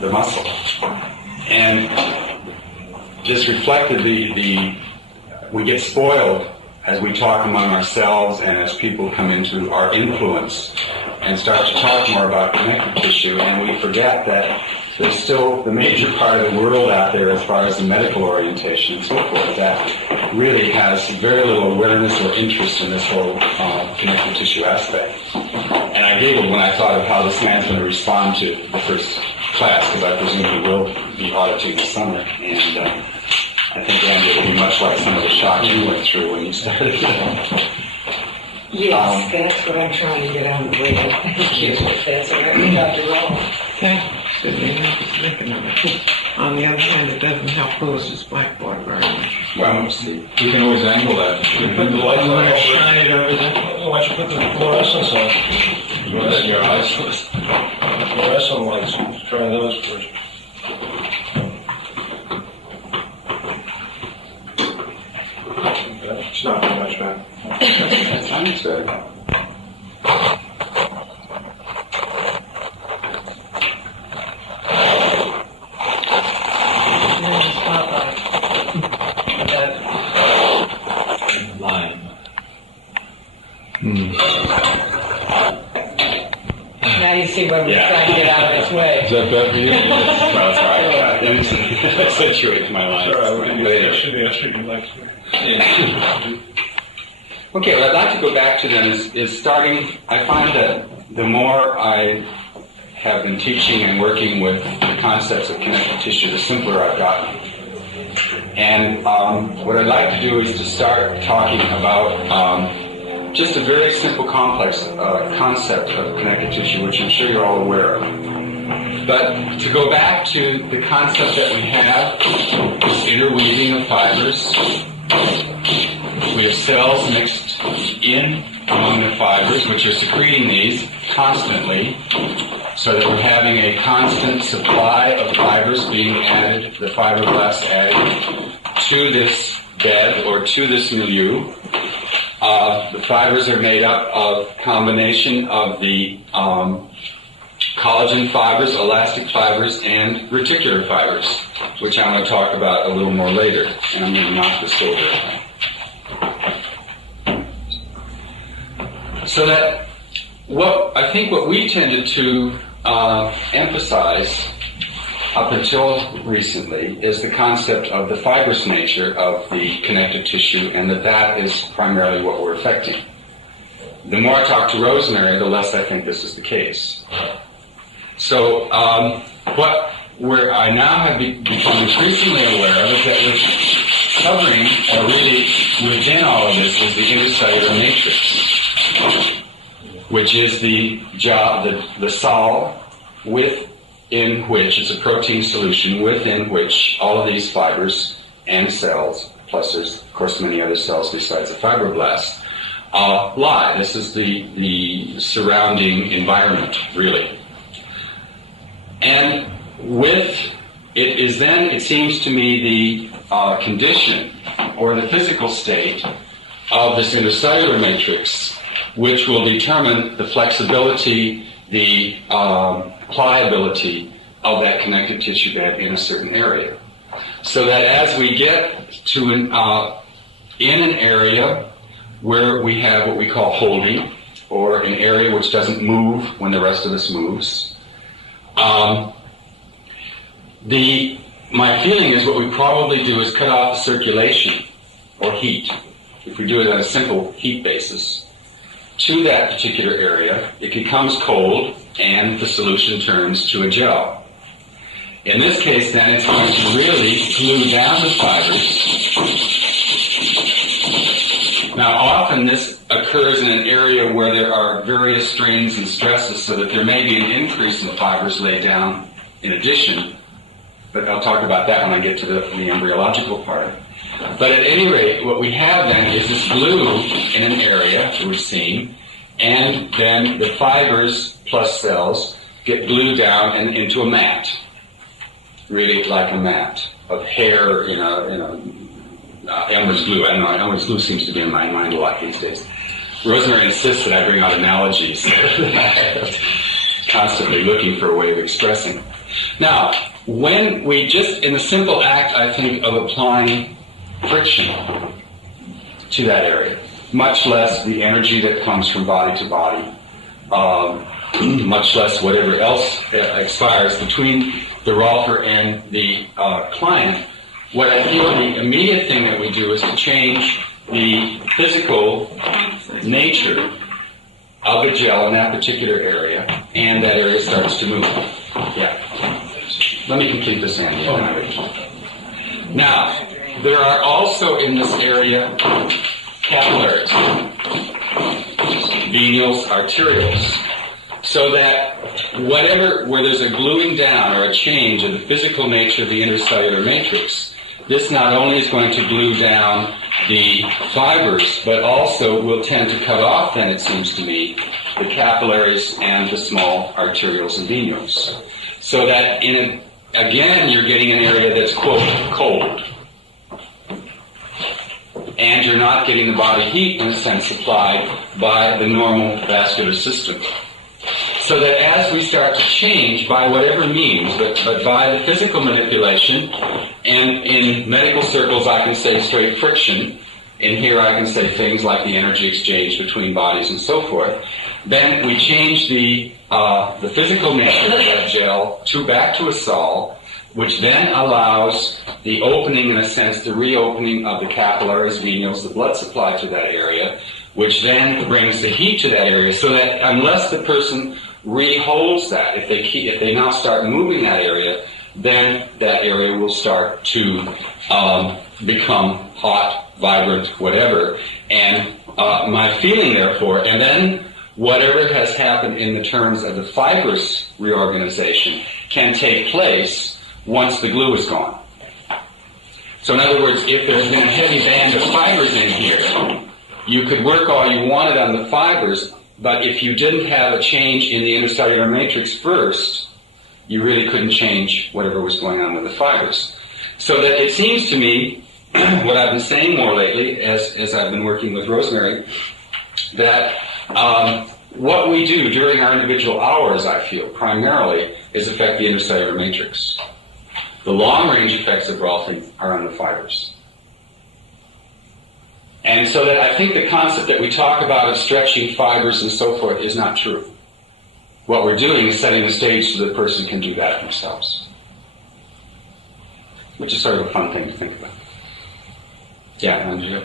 the muscle. And this reflected we get spoiled as we talk among ourselves and as people come into our influence and start to talk more about connective tissue, and we forget that there's still the major part of the world out there as far as the medical orientation and so forth that really has very little awareness or interest in this whole connective tissue aspect. And I giggled when I thought of how this man's going to respond to the first class, because I presume he will be auditing this summer, and I think, Andy, it will be much like some of the shock you went through when you started. Yes, that's what I'm trying to get out of the way. Thank you. That's all right, Dr. Rolfing. Okay. Thinking of it. On the other hand, it doesn't help close this blackboard very much. Well, we'll see. We can always angle that. Put the light You on. want to shine it over there? Why don't you put the fluorescence on? Your eyes. Fluorescent lights. Try those first. It's not very much, man. That sounds good. Now you see when we're trying to get out of his way. Is that bad for you? Well, it's all right. Let me accentuate my lines later. It should be a street lights. Okay, what I'd like to go back to then is starting, I find that the more I have been teaching and working with the concepts of connective tissue, the simpler I've gotten. And what I'd like to do is to start talking about just a very simple, complex concept of connective tissue, which I'm sure you're all aware of. But to go back to the concept that we have, this interweaving of fibers. We have cells mixed in among the fibers, which are secreting these constantly, so that we're having a constant supply of fibers being added, the fibroblasts added to this bed or to this milieu. The fibers are made up of combination of the collagen fibers, elastic fibers, and reticular fibers, which I'm going to talk about a little more later. And I'm going to knock this over. So that what we tended to emphasize up until recently is the concept of the fibrous nature of the connective tissue, and that is primarily what we're affecting. The more I talk to Rosemary, the less I think this is the case. So where I now have become increasingly aware of is that we're covering, or really within all of this, is the intercellular matrix, which is the sol within which, it's a protein solution within which all of these fibers and cells, plus there's of course many other cells besides the fibroblasts, lie. This is the surrounding environment, really. And with it is then, it seems to me, the condition or the physical state of this intercellular matrix, which will determine the flexibility, the pliability of that connective tissue bed in a certain area. So that as we get to in an area where we have what we call holding, or an area which doesn't move when the rest of this moves, my feeling is what we probably do is cut off the circulation or heat, if we do it on a simple heat basis, to that particular area. It becomes cold and the solution turns to a gel. In this case, then, it's going to really glue down the fibers. Now, often this occurs in an area where there are various strains and stresses, so that there may be an increase in fibers laid down in addition, but I'll talk about that when I get to the embryological part. But at any rate, what we have then is this glue in an area that we're seeing, and then the fibers plus cells get glued down and into a mat, really like a mat of hair, Elmer's glue. I don't know, Elmer's glue seems to be in my mind a lot these days. Rosemary insists that I bring out analogies. Constantly looking for a way of expressing. Now, when we just, in the simple act, I think, of applying friction to that area, much less the energy that comes from body to body, much less whatever else expires between the Rolfer and the client, what I feel the immediate thing that we do is to change the physical nature of the gel in that particular area, and that area starts to move. Yeah. Let me complete this, Andy. Now, there are also in this area capillaries, venials, arterioles, so that where there's a gluing down or a change in the physical nature of the intercellular matrix, this not only is going to glue down the fibers, but also will tend to cut off, then it seems to me, the capillaries and the small arterioles and venials. So that, again, you're getting an area that's, quote, cold. And you're not getting the body heat, in a sense, supplied by the normal vascular system. So that as we start to change, by whatever means, but by the physical manipulation, and in medical circles I can say straight friction, in here I can say things like the energy exchange between bodies and so forth, then we change the physical nature of that gel back to a sol, which then allows the opening, in a sense, the reopening of the capillaries, venials, the blood supply to that area, which then brings the heat to that area, so that unless the person reholds that, if they now start moving that area, then that area will start to become hot, vibrant, whatever. And my feeling, therefore, and then whatever has happened in the terms of the fibrous reorganization can take place once the glue is gone. So in other words, if there's been a heavy band of fibers in here, you could work all you wanted on the fibers, but if you didn't have a change in the intercellular matrix first, you really couldn't change whatever was going on with the fibers. So that it seems to me, what I've been saying more lately, as I've been working with Rosemary, that what we do during our individual hours, I feel, primarily, is affect the intercellular matrix. The long-range effects of Rolfing are on the fibers. And so that I think the concept that we talk about of stretching fibers and so forth is not true. What we're doing is setting the stage so the person can do that themselves. Which is sort of a fun thing to think about. Yeah, Andrea?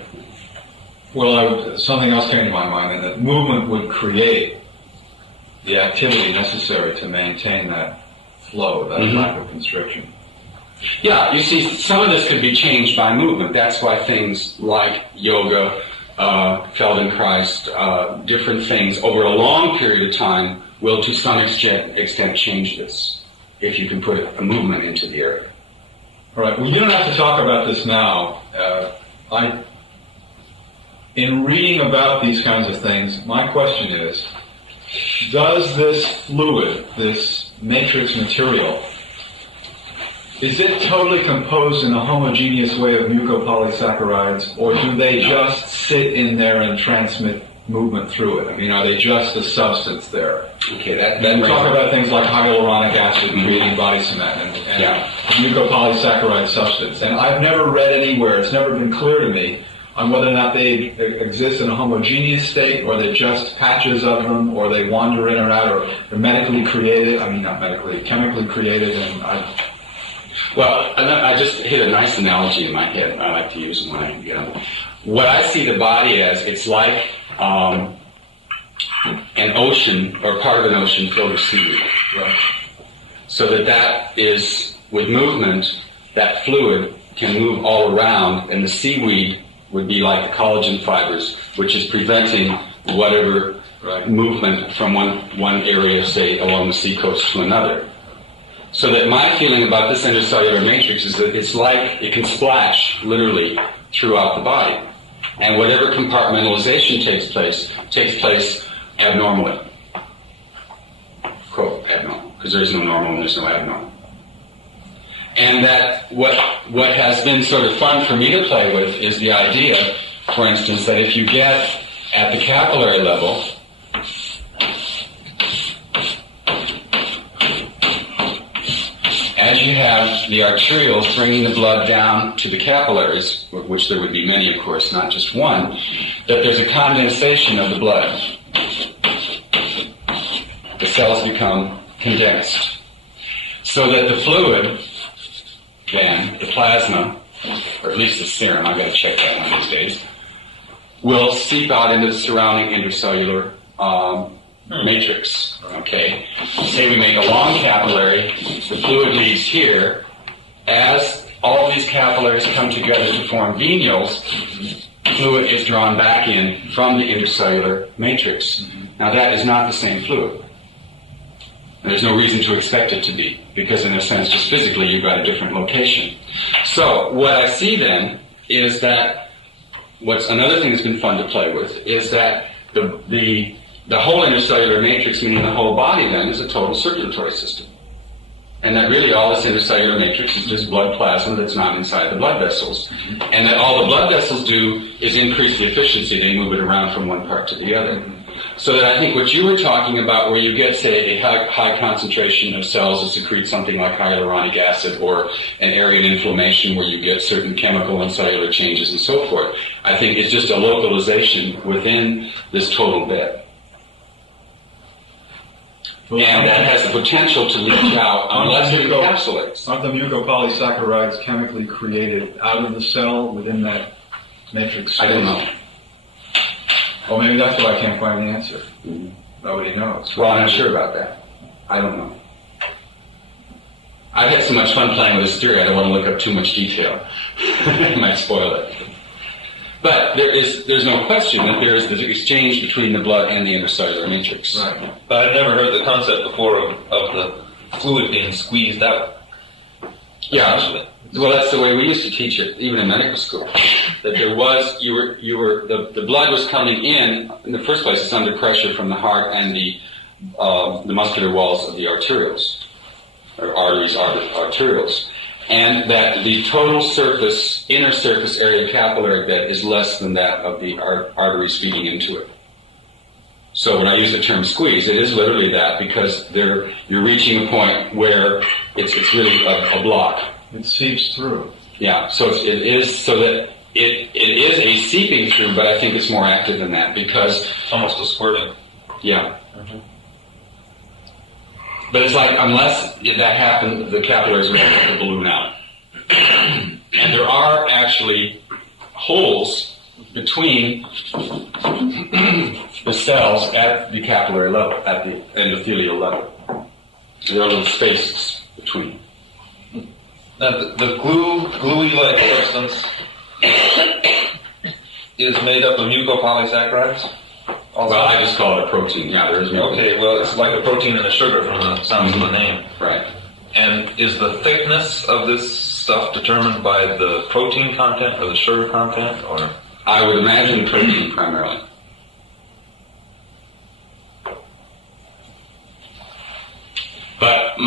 Well, something else came to my mind, and that movement would create the activity necessary to maintain that flow, that lack of constriction. Yeah, you see, some of this could be changed by movement. That's why things like yoga, Feldenkrais, different things over a long period of time will to some extent change this, if you can put a movement into the area. All right, well, you don't have to talk about this now. In reading about these kinds of things, my question is, does this fluid, this matrix material, is it totally composed in a homogeneous way of mucopolysaccharides, or do they just sit in there and transmit movement through it? I mean, are they just a substance there? Okay, that Then talk about things like hyaluronic acid creating body cement and mucopolysaccharide substance. And I've never read anywhere, it's never been clear to me, on whether or not they exist in a homogeneous state, or they're just patches of them, or they wander in or out, or they're medically created, chemically created, and Well, I just hit a nice analogy in my head I like to use when I, what I see the body as, it's like an ocean, or part of an ocean filled with seaweed. Right? So that is, with movement, that fluid can move all around, and the seaweed would be like the collagen fibers, which is preventing whatever movement from one area, say, along the seacoast to another. So that my feeling about this intercellular matrix is that it's like it can splash, literally, throughout the body. And whatever compartmentalization takes place abnormally. Quote, abnormal, because there's no normal and there's no abnormal. And that what has been sort of fun for me to play with is the idea, for instance, that if you get at the capillary level, as you have the arterioles bringing the blood down to the capillaries, of which there would be many, of course, not just one, that there's a condensation of the blood. The cells become condensed. So that the fluid, then, the plasma, or at least the serum, I've got to check that one these days, will seep out into the surrounding intercellular matrix. Okay? Say we make a long capillary, the fluid leaves here. As all these capillaries come together to form venules, fluid is drawn back in from the intercellular matrix. Now that is not the same fluid. There's no reason to expect it to be, because in a sense, just physically, you've got a different location. So what I see then is that what's another thing that's been fun to play with is that the whole intercellular matrix, meaning the whole body then, is a total circulatory system. And that really all this intercellular matrix is just blood plasma that's not inside the blood vessels. And that all the blood vessels do is increase the efficiency. They move it around from one part to the other. So that I think what you were talking about, where you get, say, a high concentration of cells that secrete something like hyaluronic acid, or an area of inflammation where you get certain chemical and cellular changes and so forth, I think it's just a localization within this total bed. And that has the potential to leach out unless it encapsulates. Aren't the mucopolysaccharides chemically created out of the cell within that matrix space? I don't know. Well, maybe that's why I can't find the answer. Nobody knows. Well, I'm not sure about that. I don't know. I've had so much fun playing with this theory, I don't want to look up too much detail. It might spoil it. But there's no question that there is this exchange between the blood and the intercellular matrix. Right. But I've never heard the concept before of the fluid being squeezed out. Yeah. Well, that's the way we used to teach it, even in medical school. That there was, the blood was coming in the first place, it's under pressure from the heart and the muscular walls of the arterioles, or arteries, arterioles. And that the total surface, inner surface area of capillary bed is less than that of the arteries feeding into it. So when I use the term squeeze, it is literally that, because you're reaching a point where it's really a block. It seeps through. Yeah, so it is so that it is a seeping through, but I think it's more active than that, because Almost a squirting. yeah. But it's like, unless that happens, the capillaries would have to balloon out. And there are actually holes between the cells at the capillary level, at the endothelial level. There are little spaces between. Now, the gluey-like substance is made up of mucopolysaccharides? Also? Well, I just call it a protein. Yeah, there is no. Okay, well, it's like a protein and a sugar from the sounds of the name. Right. And is the thickness of this stuff determined by the protein content or the sugar content, or? I would imagine protein primarily. But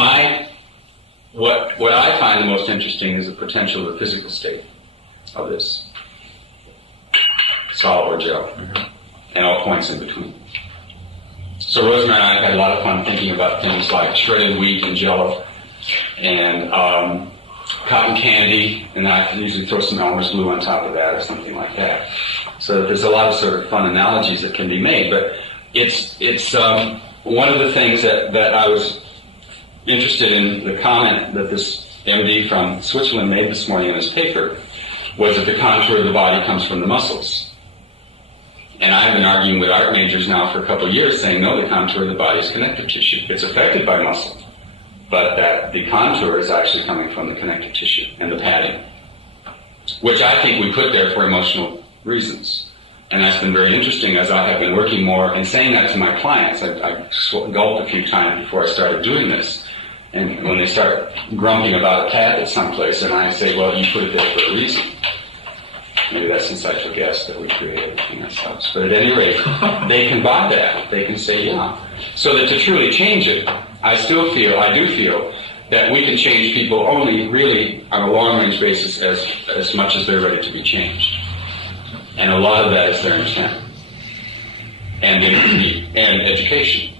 what I find the most interesting is the potential of the physical state of this, solid or gel, and all points in between. So Rosemary and I have had a lot of fun thinking about things like shredded wheat and jello, and cotton candy, and I can usually throw some Elmer's glue on top of that or something like that. So there's a lot of sort of fun analogies that can be made, but it's one of the things that I was interested in, the comment that this MD from Switzerland made this morning in his paper, was that the contour of the body comes from the muscles. And I've been arguing with art majors now for a couple of years, saying, no, the contour of the body is connective tissue. It's affected by muscle, but that the contour is actually coming from the connective tissue and the padding, which I think we put there for emotional reasons. And that's been very interesting as I have been working more and saying that to my clients. I gulped a few times before I started doing this. And when they start grumbling about a pad that's someplace, and I say, well, you put it there for a reason. Maybe that's since I guess that we create everything ourselves. But at any rate, they can buy that. They can say, yeah. So that to truly change it, I do feel that we can change people only really on a long-range basis as much as they're ready to be changed. And a lot of that is their intent. And education.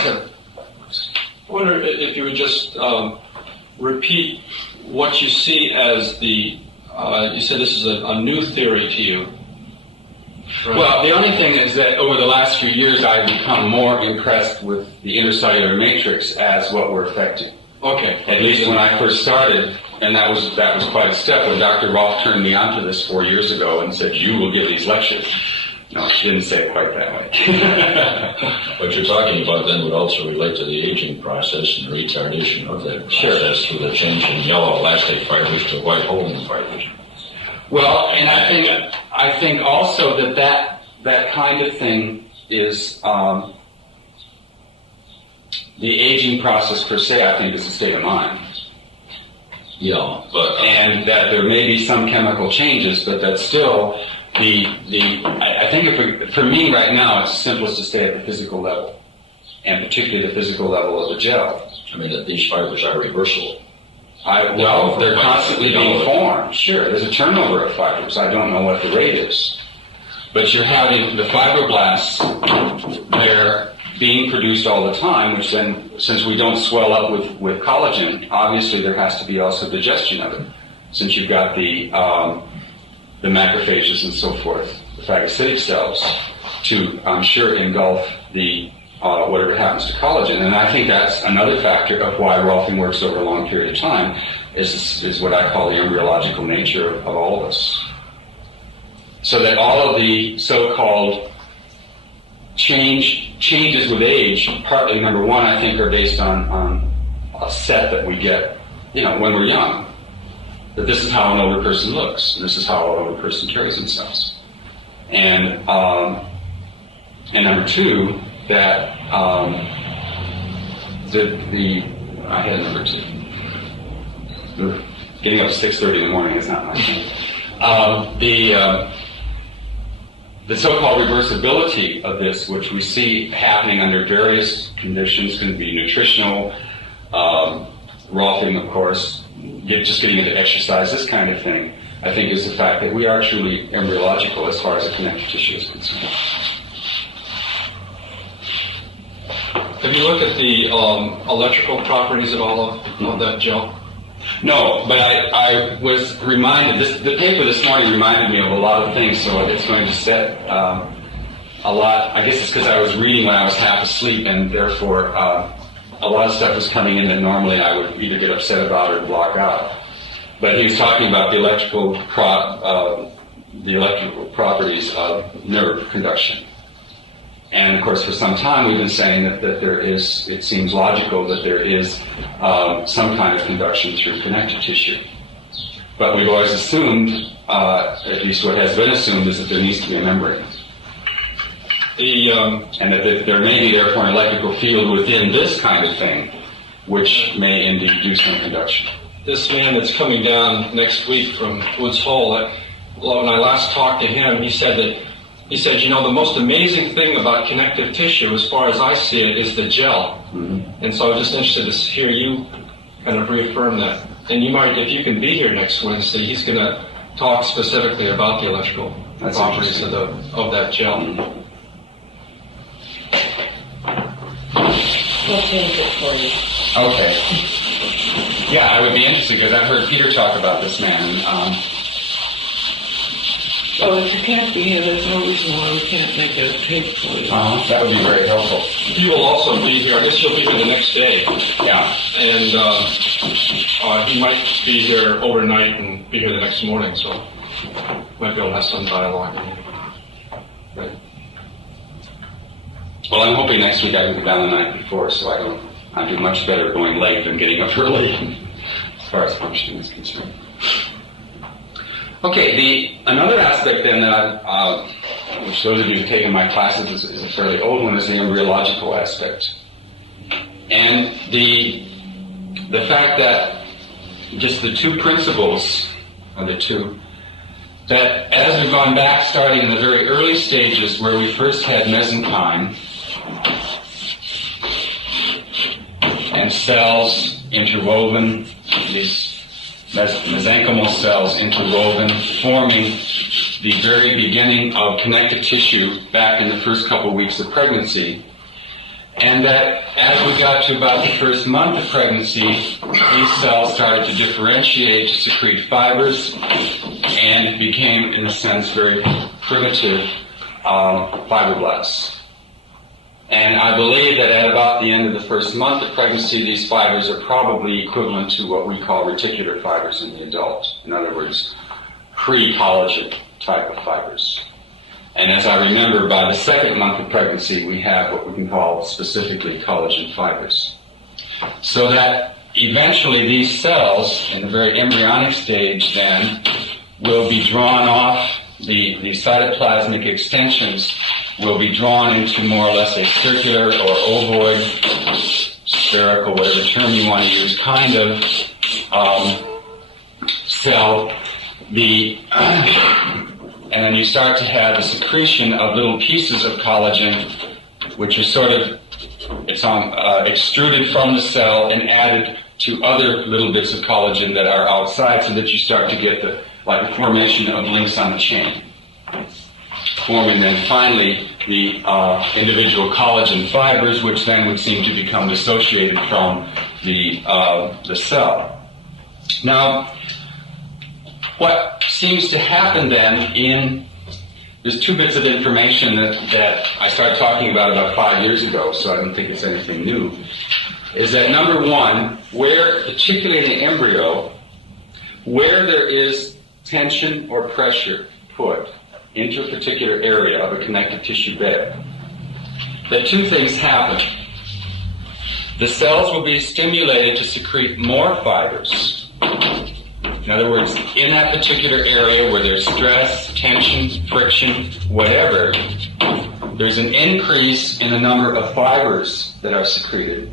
ahead. I wonder if you would just repeat what you see as the, you said this is a new theory to you. Well, the only thing is that over the last few years, I've become more impressed with the intercellular matrix as what we're affecting. Okay. At least when I first started, and that was quite a step. When Dr. Rolf turned me onto this 4 years ago and said, "You will give these lectures." No, she didn't say it quite that way. What you're talking about then would also relate to the aging process and retardation of that process through the change from yellow elastic fibers to white Holden fibers. Well, and I think also that kind of thing is the aging process per se. I think is a state of mind, Yeah, but and that there may be some chemical changes, but that still I think for me right now it's simplest to stay at the physical level, and particularly the physical level of the gel. I mean that these fibers are reversible. Well, they're constantly being formed. Sure, there's a turnover of fibers. I don't know what the rate is. But you're having the fibroblasts, they're being produced all the time, which then, since we don't swell up with collagen, obviously there has to be also digestion of it. Since you've got the macrophages and so forth, the phagocytic cells, to, I'm sure, engulf the whatever happens to collagen. And I think that's another factor of why Rolfing works over a long period of time, is what I call the embryological nature of all of us. So that all of the so-called changes with age, partly, number one, I think are based on a set that we get, when we're young. That this is how an older person looks, and this is how an older person carries themselves. And number two, that I had a number two. Getting up at 6:30 in the morning is not my thing. The so-called reversibility of this, which we see happening under various conditions, can be nutritional, Rolfing, of course, just getting into exercise, this kind of thing, I think is the fact that we are truly embryological as far as the connective tissue is concerned. Have you looked at the electrical properties at all of that gel? No, but I was reminded, the paper this morning reminded me of a lot of things, so it's going to set a lot. I guess it's because I was reading when I was half asleep, and therefore a lot of stuff was coming in that normally I would either get upset about or block out. But he was talking about the electrical properties of nerve conduction. And of course, for some time we've been saying that there is, it seems logical that there is some kind of conduction through connective tissue. But we've always assumed, at least what has been assumed, is that there needs to be a membrane. And that there may be therefore an electrical field within this kind of thing, which may indeed do some conduction. This man that's coming down next week from Woods Hole, when I last talked to him, he said, the most amazing thing about connective tissue, as far as I see it, is the gel. Mm-hmm. And so I was just interested to hear you kind of reaffirm that. And you might, if you can be here next Wednesday, he's going to talk specifically about the electrical properties of that gel. Mm-hmm. We'll change it for you. Okay. Yeah, I would be interested because I've heard Peter talk about this man. Well, if you can't be here, there's no reason why we can't make a tape for you. That would be very helpful. He will also be here. I guess he'll be here the next day. Yeah. And he might be here overnight and be here the next morning, so might be able to have some dialogue. Right. Well, I'm hoping next week I can get down the night before, so I do much better going late than getting up early, as far as functioning is concerned. Okay, another aspect then that which those of you who've taken my classes is a fairly old one, is the embryological aspect. And the fact that just the two principles, that as we've gone back, starting in the very early stages where we first had mesenchyme, and cells interwoven, these mesenchymal cells interwoven, forming the very beginning of connective tissue back in the first couple of weeks of pregnancy. And that as we got to about the first month of pregnancy, these cells started to differentiate, to secrete fibers, and it became, in a sense, very primitive fibroblasts. And I believe that at about the end of the first month of pregnancy, these fibers are probably equivalent to what we call reticular fibers in the adult. In other words, pre-collagen type of fibers. And as I remember, by the second month of pregnancy, we have what we can call specifically collagen fibers. So that eventually these cells, in the very embryonic stage then, will be drawn off, the cytoplasmic extensions will be drawn into more or less a circular or ovoid, spherical, whatever term you want to use, kind of cell. And then you start to have the secretion of little pieces of collagen, which are sort of extruded from the cell and added to other little bits of collagen that are outside, so that you start to get the formation of links on the chain, forming then finally the individual collagen fibers, which then would seem to become dissociated from the cell. Now, what seems to happen then there's two bits of information that I started talking about 5 years ago, so I don't think it's anything new, is that number one, where, particularly in the embryo, where there is tension or pressure put into a particular area of a connective tissue bed, that two things happen. The cells will be stimulated to secrete more fibers. In other words, in that particular area where there's stress, tension, friction, whatever, there's an increase in the number of fibers that are secreted.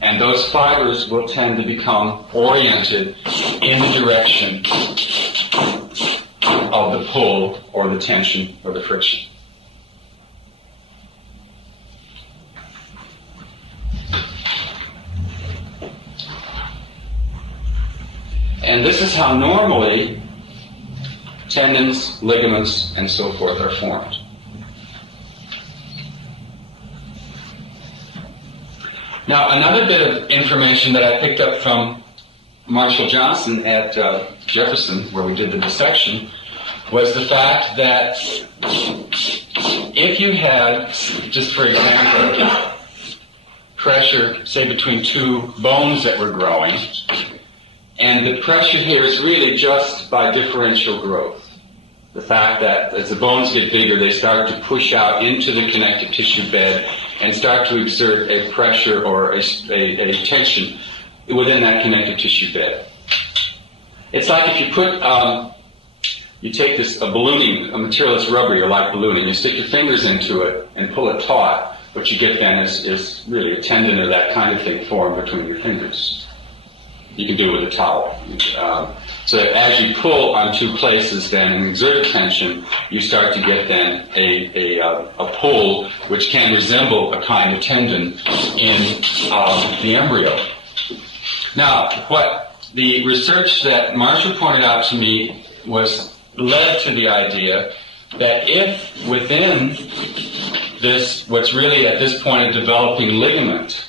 And those fibers will tend to become oriented in the direction of the pull or the tension or the friction. And this is how normally tendons, ligaments, and so forth are formed. Now, another bit of information that I picked up from Marshall Johnson at Jefferson, where we did the dissection, was the fact that if you had, just for example, pressure, say, between two bones that were growing, and the pressure here is really just by differential growth. The fact that as the bones get bigger, they start to push out into the connective tissue bed and start to exert a pressure or a tension within that connective tissue bed. It's like if you put, you take a material that's rubbery or like balloon, and you stick your fingers into it and pull it taut. What you get then is really a tendon or that kind of thing formed between your fingers. You can do it with a towel. So that as you pull on two places then and exert a tension, you start to get then a pull which can resemble a kind of tendon in the embryo. Now, what the research that Marshall pointed out to me led to the idea that if within this, what's really at this point a developing ligament,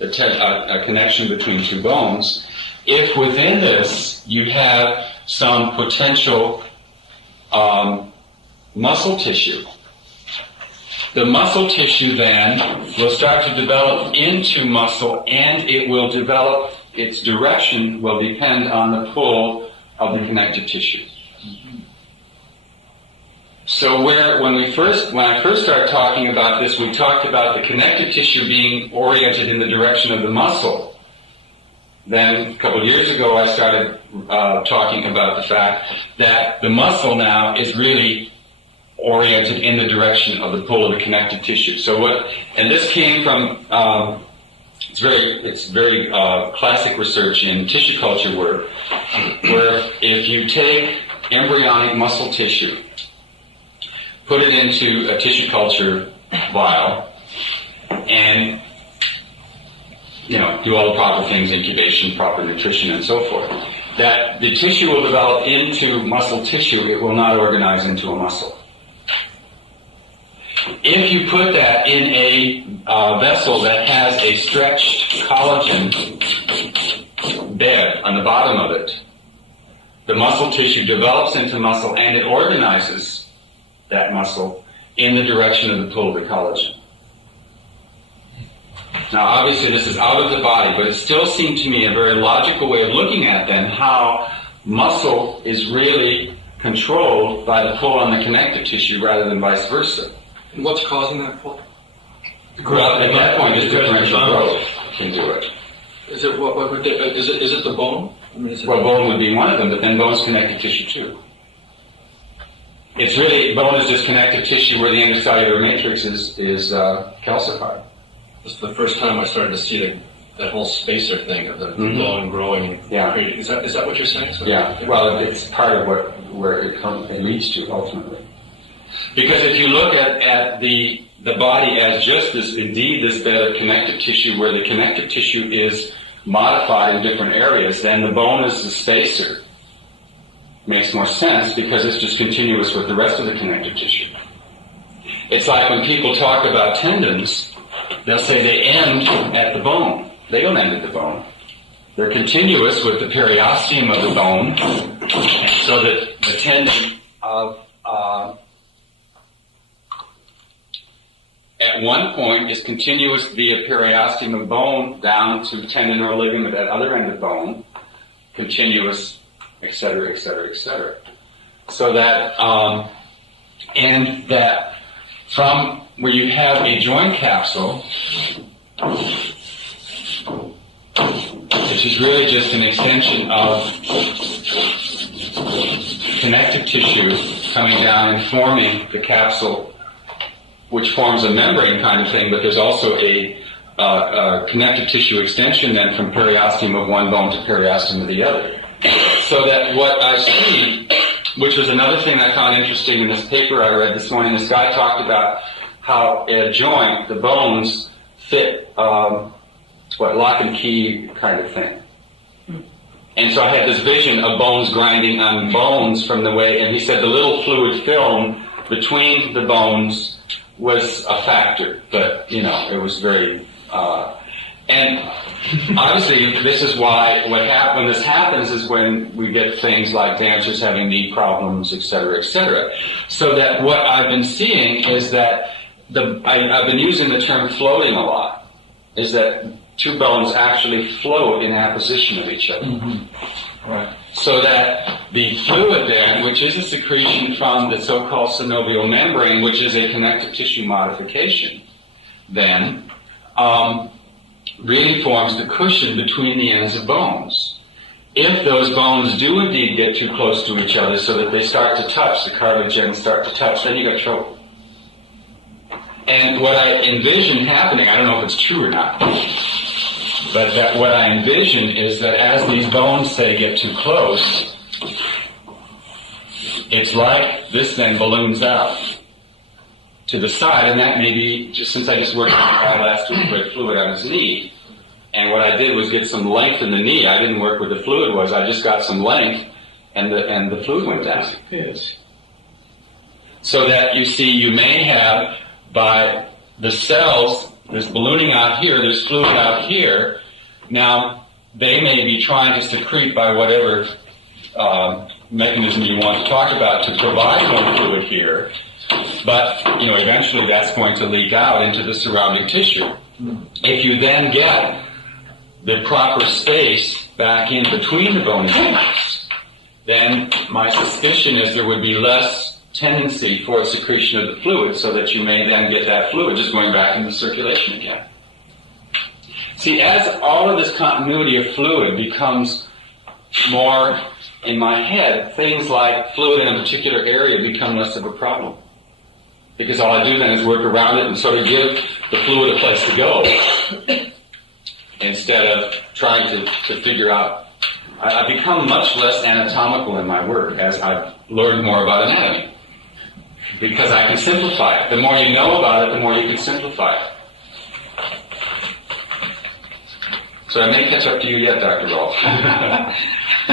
a connection between two bones, if within this you have some potential muscle tissue, the muscle tissue then will start to develop into muscle, and it will develop, its direction will depend on the pull of the connective tissue. So when I first started talking about this, we talked about the connective tissue being oriented in the direction of the muscle. Then a couple of years ago, I started talking about the fact that the muscle now is really oriented in the direction of the pull of the connective tissue. And this came from it's very classic research in tissue culture work, where if you take embryonic muscle tissue, put it into a tissue culture vial, and do all the proper things, incubation, proper nutrition, and so forth, that the tissue will develop into muscle tissue. It will not organize into a muscle. If you put that in a vessel that has a stretched collagen bed on the bottom of it, the muscle tissue develops into muscle and it organizes that muscle in the direction of the pull of the collagen. Now, obviously, this is out of the body, but it still seemed to me a very logical way of looking at then how muscle is really controlled by the pull on the connective tissue rather than vice versa. And what's causing that pull? Well, at that point, it's differential growth can do it. Is it what would is it the bone? I mean, is it Well, bone would be one of them, but then bone's connective tissue too. It's really, bone is just connective tissue where the intercellular matrix is calcified. This is the first time I started to see that whole spacer thing of the bone growing. Yeah. Is that what you're saying? So, Yeah, well, it's part of where it leads to ultimately. Because if you look at the body as just this bed of connective tissue where the connective tissue is modified in different areas, then the bone is the spacer. Makes more sense because it's just continuous with the rest of the connective tissue. It's like when people talk about tendons, they'll say they end at the bone. They don't end at the bone. They're continuous with the periosteum of the bone, so that the tendon of at one point is continuous via periosteum of bone down to tendon or ligament at other end of bone, continuous, etc., etc., etc. So that, and that from where you have a joint capsule, which is really just an extension of connective tissue coming down and forming the capsule, which forms a membrane kind of thing, but there's also a connective tissue extension then from periosteum of one bone to periosteum of the other. So that what I see, which was another thing I found interesting in this paper I read this morning, this guy talked about how a joint, the bones, fit lock and key kind of thing. And so I had this vision of bones grinding on bones from the way, and he said the little fluid film between the bones was a factor, but, it was very, and obviously this is why when this happens is when we get things like dancers having knee problems, et cetera, et cetera. So that what I've been seeing is that I've been using the term floating a lot, is that two bones actually float in apposition of each other. Mm-hmm. Right. So that the fluid then, which is a secretion from the so-called synovial membrane, which is a connective tissue modification, then really forms the cushion between the ends of bones. If those bones do indeed get too close to each other so that they start to touch, the cartilage ends start to touch, then you got trouble. And what I envision happening, I don't know if it's true or not, but that what I envision is that as these bones, say, get too close, it's like this then balloons out to the side, and that may be, just since I just worked with the guy last week with fluid on his knee, and what I did was get some length in the knee. I didn't work where the fluid was, I just got some length, and the fluid went down. Yes. So that you see, you may have, by the cells, there's ballooning out here, there's fluid out here. Now, they may be trying to secrete by whatever mechanism you want to talk about to provide more fluid here. But, eventually that's going to leak out into the surrounding tissue. If you then get the proper space back in between the bony bones, then my suspicion is there would be less tendency for secretion of the fluid, so that you may then get that fluid just going back into circulation again. See, as all of this continuity of fluid becomes more in my head, things like fluid in a particular area become less of a problem. Because all I do then is work around it and sort of give the fluid a place to go, instead of trying to figure out. I become much less anatomical in my work as I've learned more about anatomy. Because I can simplify it. The more you know about it, the more you can simplify it. So I may catch up to you yet, Dr. Rolf.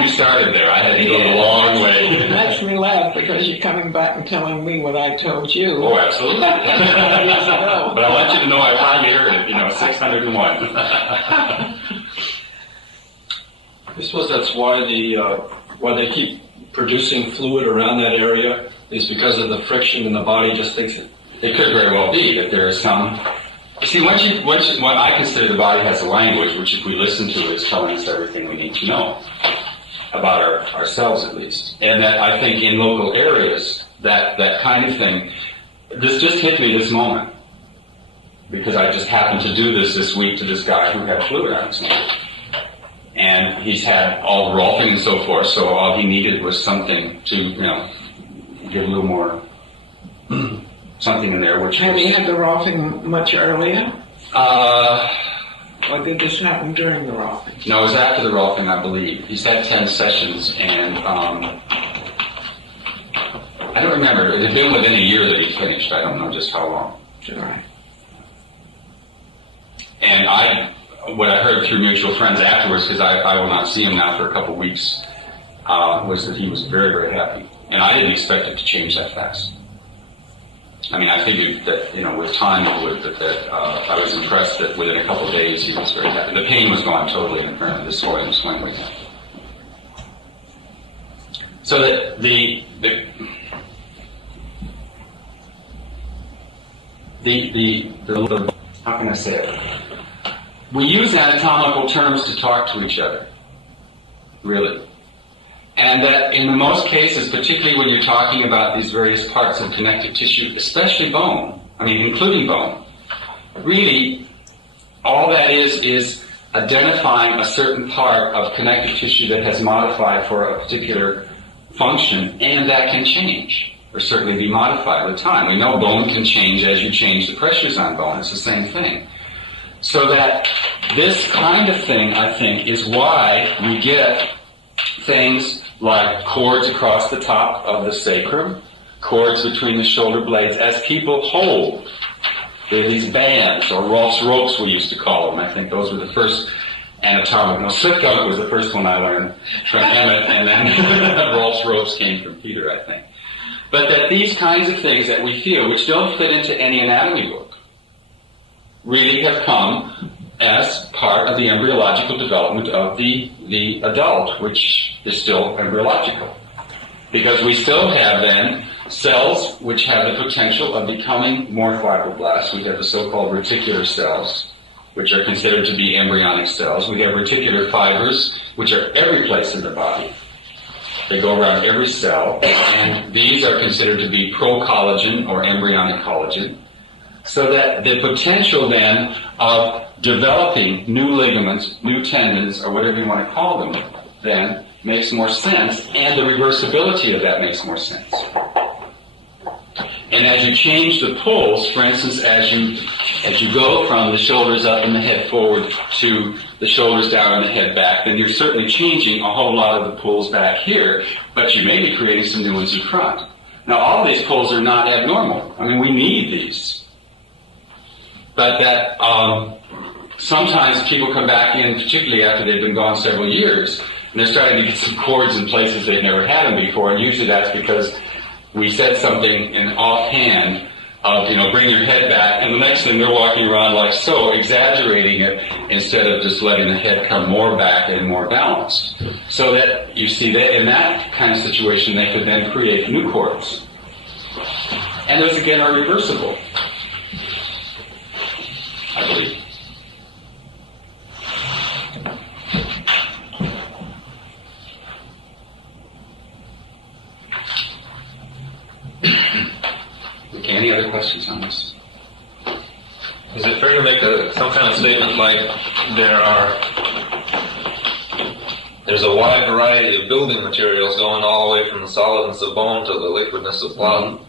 You started there. I had to go a long way. It makes me laugh because you're coming back and telling me what I told you. Oh, absolutely. Years ago. But I want you to know I finally heard it, 601. I suppose that's why why they keep producing fluid around that area is because of the friction, and the body just thinks it. It could very well be that there is some. You see, what I consider the body has a language, which if we listen to it is telling us everything we need to know about ourselves at least. And that I think in local areas, that kind of thing, this just hit me this moment. Because I just happened to do this week to this guy who had fluid on his nose. And he's had all the Rolfing and so forth, so all he needed was something to, get a little more something in there. Which Have you had the Rolfing much earlier? Or did this happen during the Rolfing? No, it was after the Rolfing, I believe. He's had 10 sessions, and I don't remember. It had been within a year that he finished. I don't know just how long. Right. And what I heard through mutual friends afterwards, because I will not see him now for a couple of weeks, was that he was very, very happy. And I didn't expect it to change that fast. I mean, I figured that, with time it would, but I was impressed that within a couple of days he was very happy. The pain was gone totally, and apparently the soreness went with it. So that the how can I say it? We use anatomical terms to talk to each other, really. And that in the most cases, particularly when you're talking about these various parts of connective tissue, especially bone, including bone, really, all that is identifying a certain part of connective tissue that has modified for a particular function, and that can change, or certainly be modified with time. We know bone can change as you change the pressures on bone. It's the same thing. So that this kind of thing, I think, is why we get things like cords across the top of the sacrum, cords between the shoulder blades, as people hold. There are these bands, or Rolf's ropes we used to call them. I think those were the first anatomical. No, slip gunk was the first one I learned from Emmett, and then Rolf's ropes came from Peter, I think. But that these kinds of things that we feel, which don't fit into any anatomy book, really have come as part of the embryological development of the adult, which is still embryological. Because we still have then cells which have the potential of becoming more fibroblasts. We have the so-called reticular cells, which are considered to be embryonic cells. We have reticular fibers, which are every place in the body. They go around every cell, and these are considered to be pro-collagen or embryonic collagen. So that the potential then of developing new ligaments, new tendons, or whatever you want to call them, then makes more sense, and the reversibility of that makes more sense. And as you change the pulls, for instance, as you go from the shoulders up and the head forward to the shoulders down and the head back, then you're certainly changing a whole lot of the pulls back here, but you may be creating some new ones in front. Now, all of these pulls are not abnormal. We need these. But that sometimes people come back in, particularly after they've been gone several years, and they're starting to get some cords in places they've never had them before, and usually that's because we said something in offhand of, bring your head back, and the next thing they're walking around like so, exaggerating it, instead of just letting the head come more back and more balanced. So that you see that in that kind of situation, they could then create new cords. And those again are reversible, I believe. Okay, any other questions on this? Is it fair to make some kind of statement like there's a wide variety of building materials going all the way from the solidness of bone to the liquidness of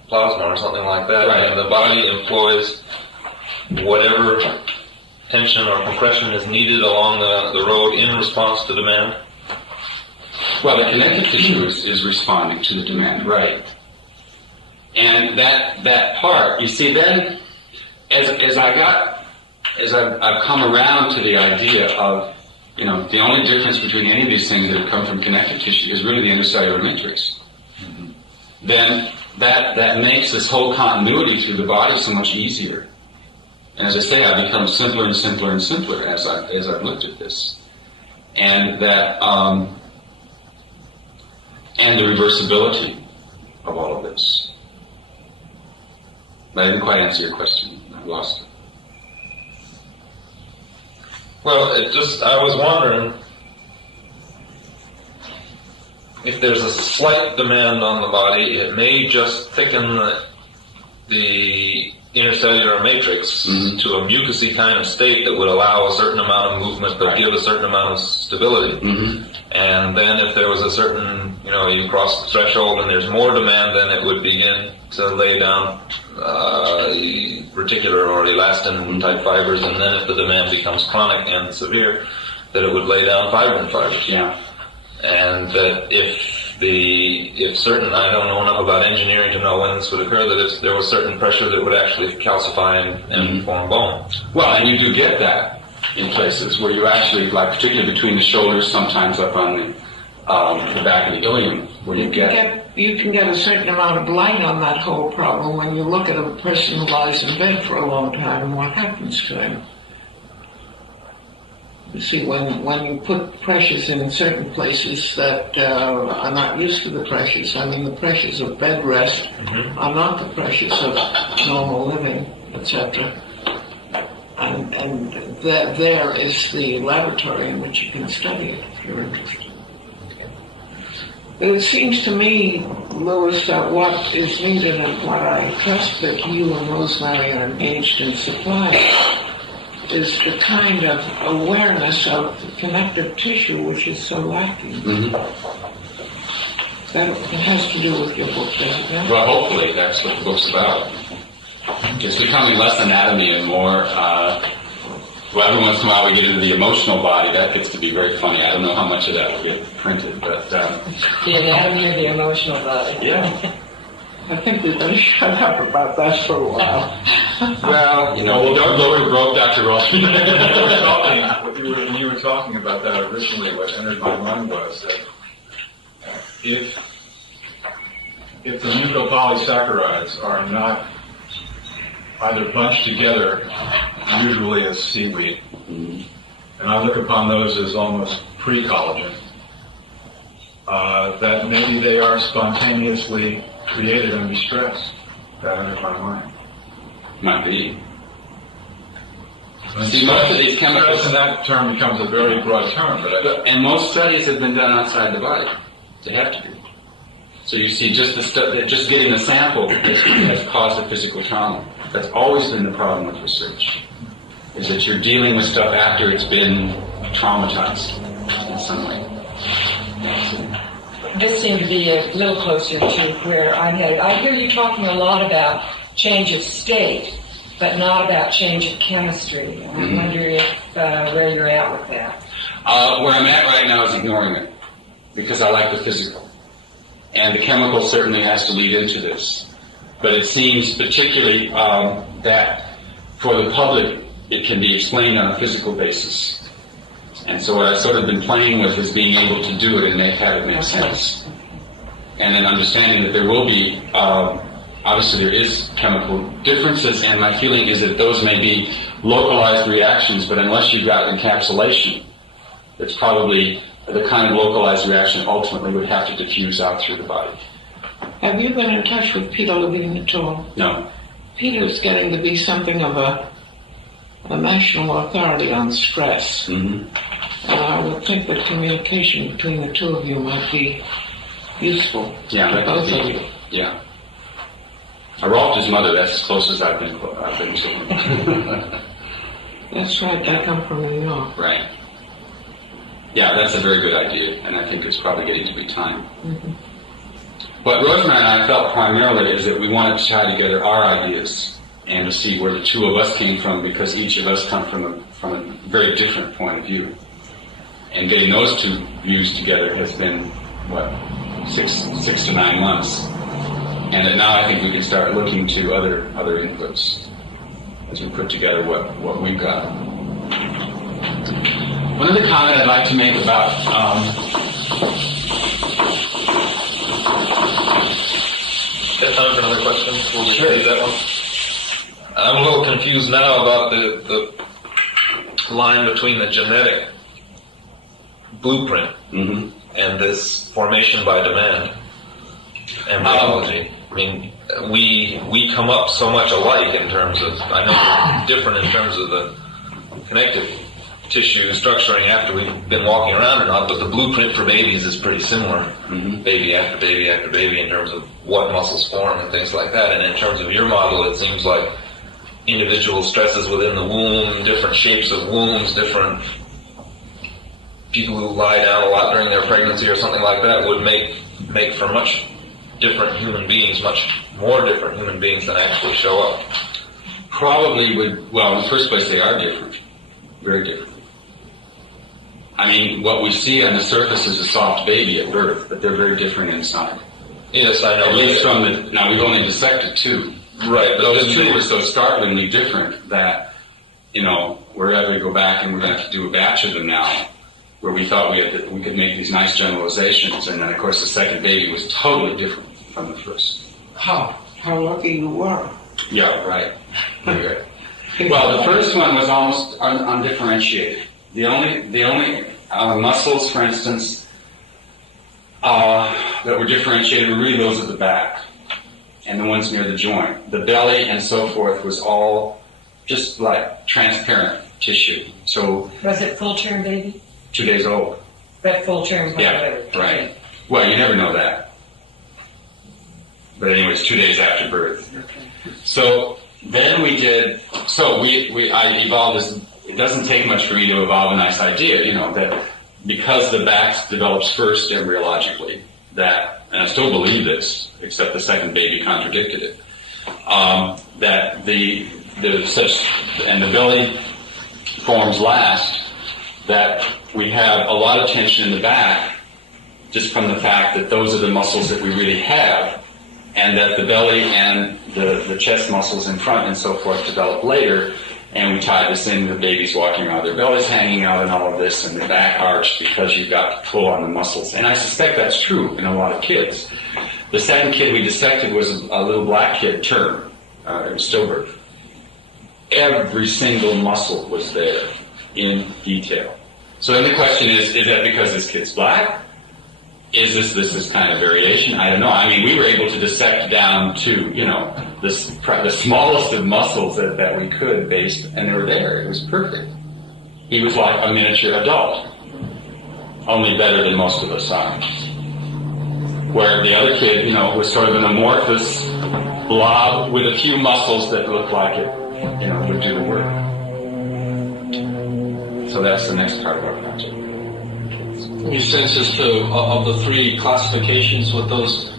plasma or something like that, Right. and the body employs whatever tension or compression is needed along the road in response to demand? Well, the connective tissue is responding to the demand, right? And that part, you see, then as I've come around to the idea of The only difference between any of these things that have come from connective tissue is really the intercellular matrix. Then that makes this whole continuity through the body so much easier. And as I say, I've become simpler and simpler and simpler as I've looked at this. And that, and the reversibility of all of this. But I didn't quite answer your question. I lost it. Well, I was wondering if there's a slight demand on the body, it may just thicken the intercellular matrix to a mucousy kind of state that would allow a certain amount of movement but give a certain amount of stability. And then if there was a certain, you cross the threshold and there's more demand, then it would begin to lay down reticular or elastin type fibers, and then if the demand becomes chronic and severe, that it would lay down fibrin fibers. Yeah. And that if certain, I don't know enough about engineering to know when this would occur, that if there was certain pressure that would actually calcify and form bone. Well, and you do get that in places where you actually, like particularly between the shoulders, sometimes up on the back of the ilium, where you can get a certain amount of light on that whole problem when you look at a person who lies in bed for a long time and what happens to him. You see, when you put pressures in certain places that are not used to the pressures, the pressures of bed rest are not the pressures of normal living, etc. And there is the laboratory in which you can study it if you're interested. But it seems to me, Louis, that what is needed and what I trust that you and Rosemary are engaged in supplying is the kind of awareness of connective tissue which is so lacking. That it has to do with your book, doesn't it? Well, hopefully that's what the book's about. It's becoming less anatomy and more, every once in a while we get into the emotional body. That gets to be very funny. I don't know how much of that will get printed, but... The anatomy of the emotional body. Yeah. I think we better shut up about that for a while. Well, broke Dr. Rolfing. When you were talking about that originally, what entered my mind was that if the mucopolysaccharides are not either bunched together, usually as seaweed, and I look upon those as almost pre-collagen, that maybe they are spontaneously created under stress. That entered my mind. Might be. See, most of these chemicals... Stress in that term becomes a very broad term, and most studies have been done outside the body. They have to be. So you see, just getting the sample has caused a physical trauma. That's always been the problem with research, is that you're dealing with stuff after it's been traumatized in some way. This seemed to be a little closer to where I'm headed. I hear you talking a lot about change of state, but not about change of chemistry. I wonder if where you're at with that. Where I'm at right now is ignoring it, because I like the physical. And the chemical certainly has to lead into this. But it seems particularly that for the public, it can be explained on a physical basis. And so what I've sort of been playing with is being able to do it and have it make sense. And then understanding that there will be, obviously there is chemical differences, and my feeling is that those may be localized reactions, but unless you've got encapsulation, it's probably the kind of localized reaction ultimately would have to diffuse out through the body. Have you been in touch with Peter Levine at all? No. Peter's getting to be something of a national authority on stress. And I would think that communication between the two of you might be useful. Yeah, to both of you. Yeah. I Rolfed his mother. That's as close as I've been to him. That's right. I come from New York. Right. Yeah, that's a very good idea, and I think it's probably getting to be time. What Rosemary and I felt primarily is that we wanted to tie together our ideas and to see where the two of us came from, because each of us come from a very different point of view. And getting those two views together has been, 6 to 9 months. And that now I think we can start looking to other inputs as we put together what we've got. One other comment I'd like to make about Got time for another question before we do that one? I'm a little confused now about the line between the genetic blueprint and this formation by demand embryology. I mean, we come up so much alike in terms of, I know we're different in terms of the connective tissue structuring after we've been walking around or not, but the blueprint for babies is pretty similar, baby after baby after baby, in terms of what muscles form and things like that. And in terms of your model, it seems like individual stresses within the womb, different shapes of wombs, different people who lie down a lot during their pregnancy or something like that would make for much different human beings, much more different human beings than actually show up. probably would, well, in the first place, they are different. Very different. I mean, what we see on the surface is a soft baby at birth, but they're very different inside. Yes, I know. At least from the, now we've only dissected two. Right, but Those two were so startlingly different that, you know, we're ever to go back and we're going to have to do a batch of them now, where we thought we could make these nice generalizations, and then of course the second baby was totally different from the first. How lucky you were. Yeah, right. Very good. Well, the first one was almost undifferentiated. The only muscles, for instance, that were differentiated were really those at the back and the ones near the joint. The belly and so forth was all just like transparent tissue. So Was it full term baby? 2 days old. That full term? Yeah, right. Well, you never know that. But anyways, 2 days after birth. So then we did, I evolved this. It doesn't take much for me to evolve a nice idea, you know, that because the back develops first embryologically, that, and I still believe this, except the second baby contradicted it, that the belly forms last, that we have a lot of tension in the back just from the fact that those are the muscles that we really have, and that the belly and the chest muscles in front and so forth develop later. And we tie this in, the baby's walking around, their belly's hanging out and all of this, and the back arched because you've got to pull on the muscles. And I suspect that's true in a lot of kids. The second kid we dissected was a little black kid, term. It was stillbirth. Every single muscle was there in detail. So then the question is that because this kid's black? Is this kind of variation? I don't know. I mean, we were able to dissect down to, you know, the smallest of muscles that we could, and they were there. It was perfect. He was like a miniature adult, only better than most of us are. Where the other kid, you know, was sort of an amorphous blob with a few muscles that looked like it, you know, would do the work. So that's the next part of our project. Any sense as to, of the three classifications, what those,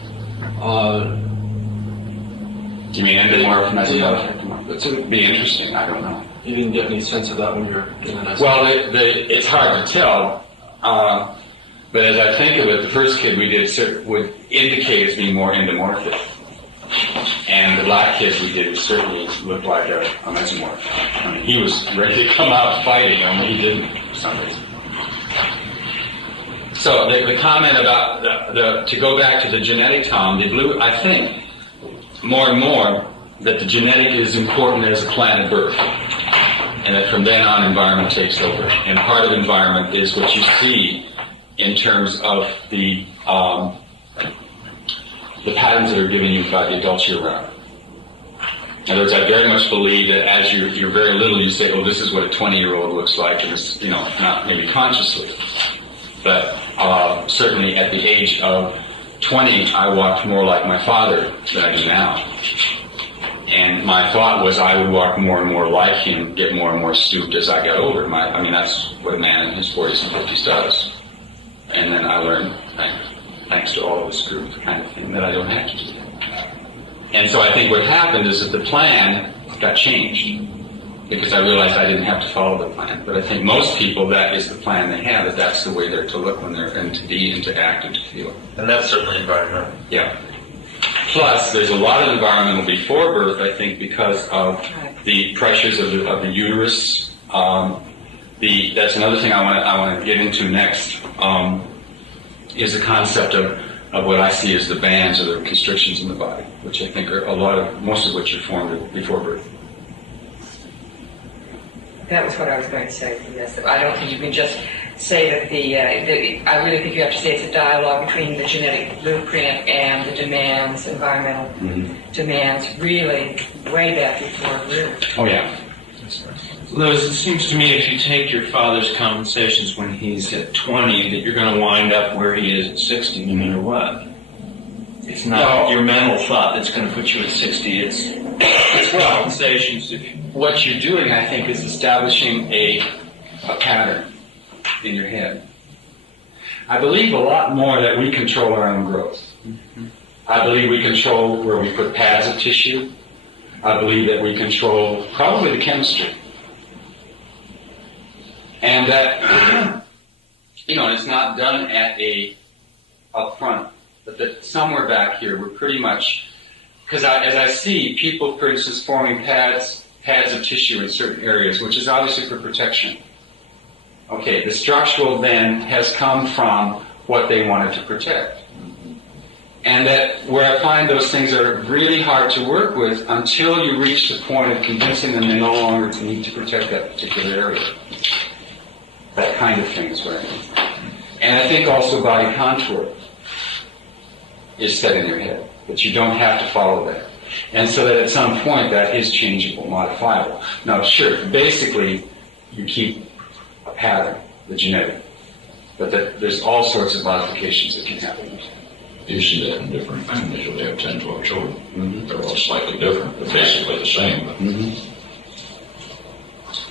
You mean endomorph? Yeah. It would be interesting. I don't know. you didn't get any sense of that when you're in the Well, it's hard to tell. But as I think of it, the first kid we did would indicate as being more endomorphic. And the black kids we did certainly looked like a mesomorph. I mean, he was ready to come out fighting, only he didn't for some reason. So the comment about to go back to the genetic, Tom, I think more and more that the genetic is important as a plan of birth, and that from then on environment takes over. And part of environment is what you see in terms of the patterns that are given you by the adults you're around. In other words, I very much believe that as you're very little, you say, oh, this is what a 20-year-old looks like, and it's, you know, not maybe consciously. But certainly at the age of 20, I walked more like my father than I do now. And my thought was I would walk more and more like him, get more and more stooped as I got older. I mean, that's what a man in his 40s and 50s does. And then I learned, thanks to all of this group, the kind of thing that I don't have to do that. And so I think what happened is that the plan got changed, because I realized I didn't have to follow the plan. But I think most people, that is the plan they have, that's the way they're to look when they're, and to be, and to act, and to feel. And that's certainly environmental. Yeah. Plus, there's a lot of environmental before birth, I think, because of the pressures of the uterus, That's another thing I want to get into next, is the concept of what I see as the bands or the constrictions in the body, which I think are most of which are formed before birth. That was what I was going to say. Yes, I don't think you can just say that I really think you have to say it's a dialogue between the genetic blueprint and the demands, environmental demands, really way back before birth. Oh yeah. Louis, it seems to me if you take your father's compensations when he's at 20, that you're going to wind up where he is at 60 no matter what. It's not your mental thought that's going to put you at 60. It's compensations. What you're doing, I think, is establishing a pattern in your head. I believe a lot more that we control our own growth. I believe we control where we put pads of tissue. I believe that we control probably the chemistry. And that, it's not done up front, but that somewhere back here we're pretty much, because as I see people, for instance, forming pads of tissue in certain areas, which is obviously for protection. Okay, the structural then has come from what they wanted to protect. And that where I find those things are really hard to work with until you reach the point of convincing them they no longer need to protect that particular area. That kind of thing is what I mean. And I think also body contour is set in your head, but you don't have to follow that. And so that at some point that is changeable, modifiable. Now, sure, basically you keep a pattern, the genetic, but that there's all sorts of modifications that can happen. You see that in different families where they have 10, 12 children. They're all slightly different, but basically the same.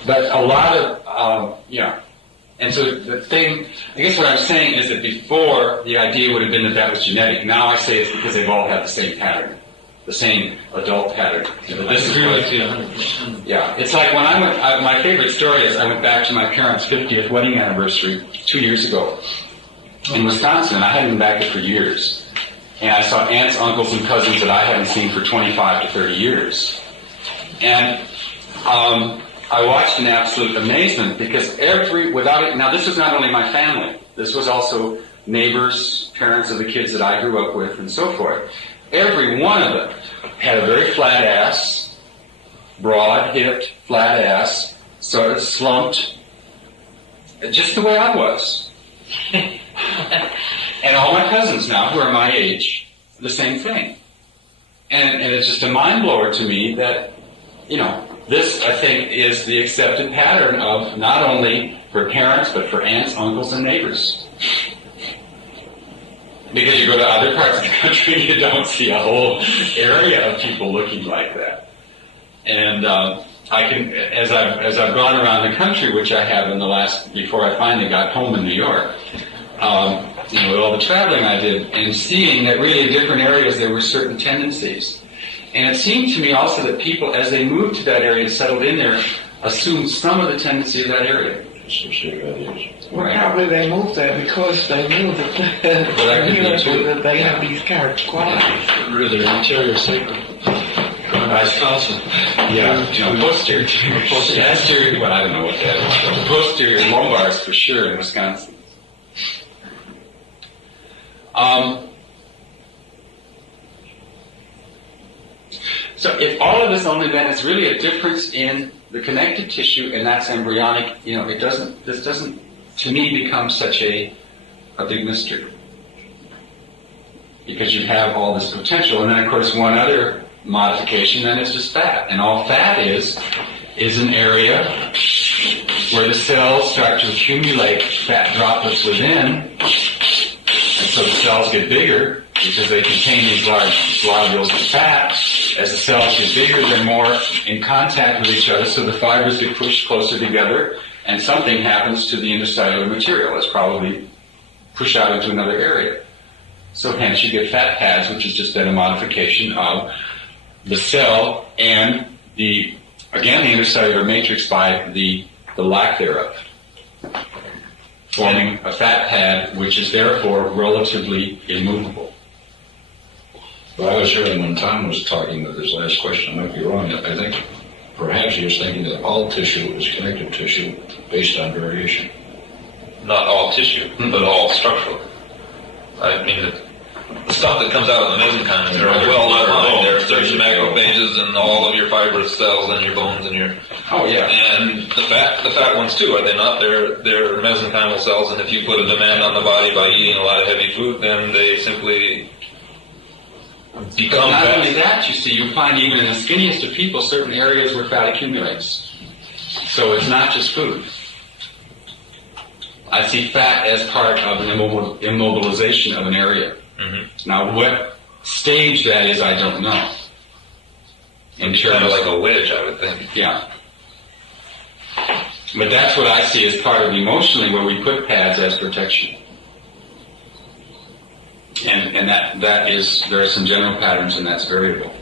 But a lot of, And so the thing, I guess what I'm saying is that before the idea would have been that was genetic. Now I say it's because they've all had the same pattern, the same adult pattern. This is with you 100%. Yeah, it's like when I went, my favorite story is I went back to my parents' 50th wedding anniversary 2 years ago in Wisconsin, and I hadn't been back there for years. And I saw aunts, uncles, and cousins that I hadn't seen for 25 to 30 years. And I watched in absolute amazement because now this was not only my family, this was also neighbors, parents of the kids that I grew up with, and so forth. Every one of them had a very flat ass, broad-hipped, flat ass, sort of slumped, just the way I was. And all my cousins now, who are my age, the same thing. And it's just a mind blower to me that, this, I think, is the accepted pattern of not only for parents, but for aunts, uncles, and neighbors. Because you go to other parts of the country, you don't see a whole area of people looking like that. And I can, as I've gone around the country, which I have before I finally got home in New York, with all the traveling I did, and seeing that really in different areas there were certain tendencies. And it seemed to me also that people, as they moved to that area and settled in there, assumed some of the tendency of that area. Well, probably they moved there because they knew that they have these character qualities. Really, interior sacred. Wisconsin. Yeah, posterior. Well, I don't know what that is. Posterior lumbars for sure in Wisconsin. So if all of this only then is really a difference in the connective tissue and that's embryonic, this doesn't to me become such a big mystery. Because you have all this potential. And then of course one other modification then is just fat. And all fat is an area where the cells start to accumulate fat droplets within. And so the cells get bigger because they contain these large globules of fat. As the cells get bigger, they're more in contact with each other, so the fibers get pushed closer together, and something happens to the intercellular material. It's probably pushed out into another area. So hence you get fat pads, which is just then a modification of the cell and the intercellular matrix by the lack thereof, forming a fat pad which is therefore relatively immovable. Well, I was hearing when Tom was talking with his last question, I might be wrong, I think perhaps actually is thinking that all tissue is connective tissue based on variation. Not all tissue, but all structural. I mean, the stuff that comes out of the mesenchyme is well defined. There's macrophages and all of your fibrous cells and your bones and your. Oh yeah. And the fat ones too, are they not? They're mesenchymal cells, and if you put a demand on the body by eating a lot of heavy food, then they simply become Not fat. only that, you see, you find even in the skinniest of people certain areas where fat accumulates. So it's not just food. I see fat as part of an immobilization of an area. Mm-hmm. Now, what stage that is, I don't know. In Kind terms of like a wedge, I would think. yeah. But that's what I see as part of emotionally where we put pads as protection. And that is, there are some general patterns and that's variable.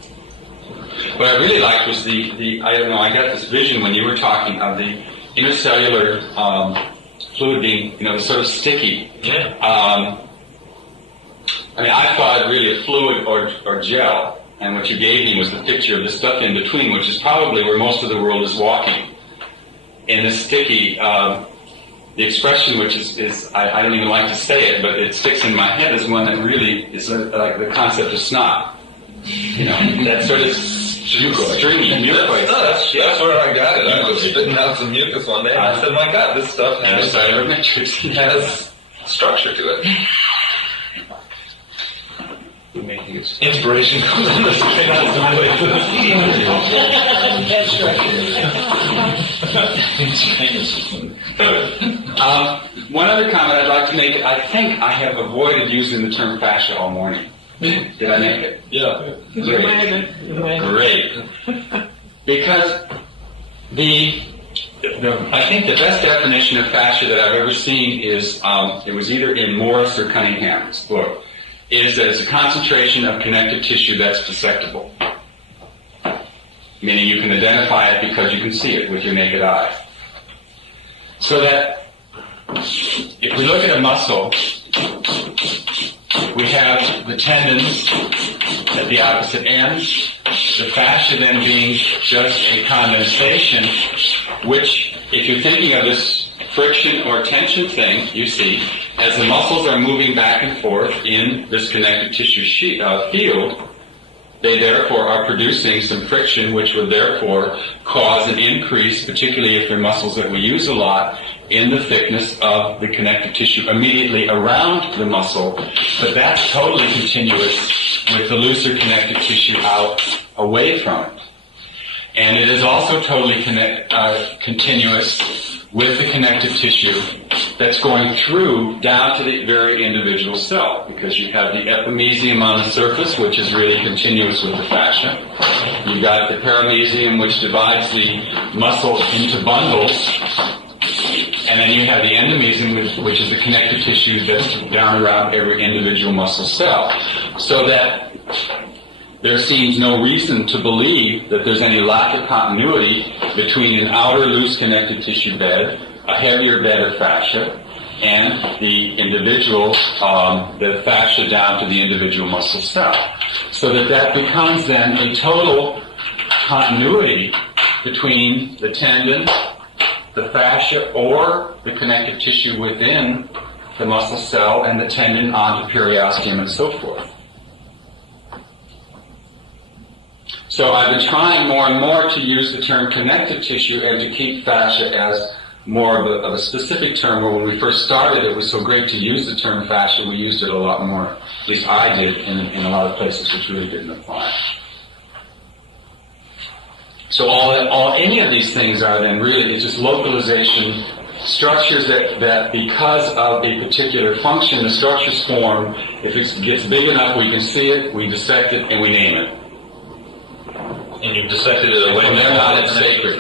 What I really liked was I don't know, I got this vision when you were talking of the intercellular fluid being, sort of sticky. Yeah. I mean, I thought really a fluid or gel, and what you gave me was the picture of the stuff in between, which is probably where most of the world is walking. In this sticky, the expression which is I don't even like to say it, but it sticks in my head is one that really is like the concept of snot. That sort of stringy mucoid. That's where I got it. I was spitting out some mucus one day, and I said, "My God, this stuff has structure to it." Inspiration comes in the strangest One other comment I'd like to make, I think I have avoided using the term fascia all morning. Did I make it? Yeah. Great. Because I think the best definition of fascia that I've ever seen is, it was either in Morris or Cunningham's book, is that it's a concentration of connective tissue that's dissectable. Meaning you can identify it because you can see it with your naked eye. So that if we look at a muscle, we have the tendons at the opposite ends, the fascia then being just a condensation, which, if you're thinking of this friction or tension thing, you see, as the muscles are moving back and forth in this connective tissue field, they therefore are producing some friction, which would therefore cause an increase, particularly if they're muscles that we use a lot, in the thickness of the connective tissue immediately around the muscle. But that's totally continuous with the looser connective tissue out away from it. And it is also totally continuous with the connective tissue that's going through down to the very individual cell, because you have the epimysium on the surface, which is really continuous with the fascia. You've got the paramysium, which divides the muscle into bundles, and then you have the endomysium, which is the connective tissue that's down around every individual muscle cell. So that there seems no reason to believe that there's any lack of continuity between an outer loose connective tissue bed, a heavier bed of fascia, and the individual, the fascia down to the individual muscle cell. So that becomes then a total continuity between the tendon, the fascia, or the connective tissue within the muscle cell, and the tendon onto periosteum and so forth. So I've been trying more and more to use the term connective tissue and to keep fascia as more of a specific term, where when we first started it was so great to use the term fascia, we used it a lot more, at least I did, in a lot of places which really didn't apply. So any of these things are then really, it's just localization, structures that because of a particular function, the structures form. If it gets big enough we can see it, we dissect it, and we name it. And you've dissected it away from they're all not the sacred.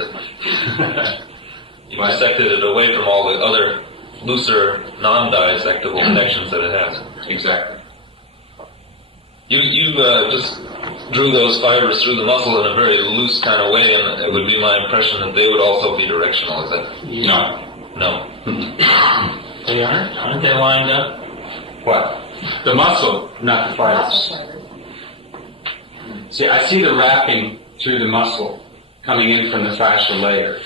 You've dissected it away from all the other looser, non-dissectable connections that it has. Exactly. You just drew those fibers through the muscle in a very loose kind of way, and it would be my impression that they would also be directional. Is that? No. No. They aren't? Aren't they lined up? What? The muscle, not the fibers. See, I see the wrapping through the muscle coming in from the fascial layer,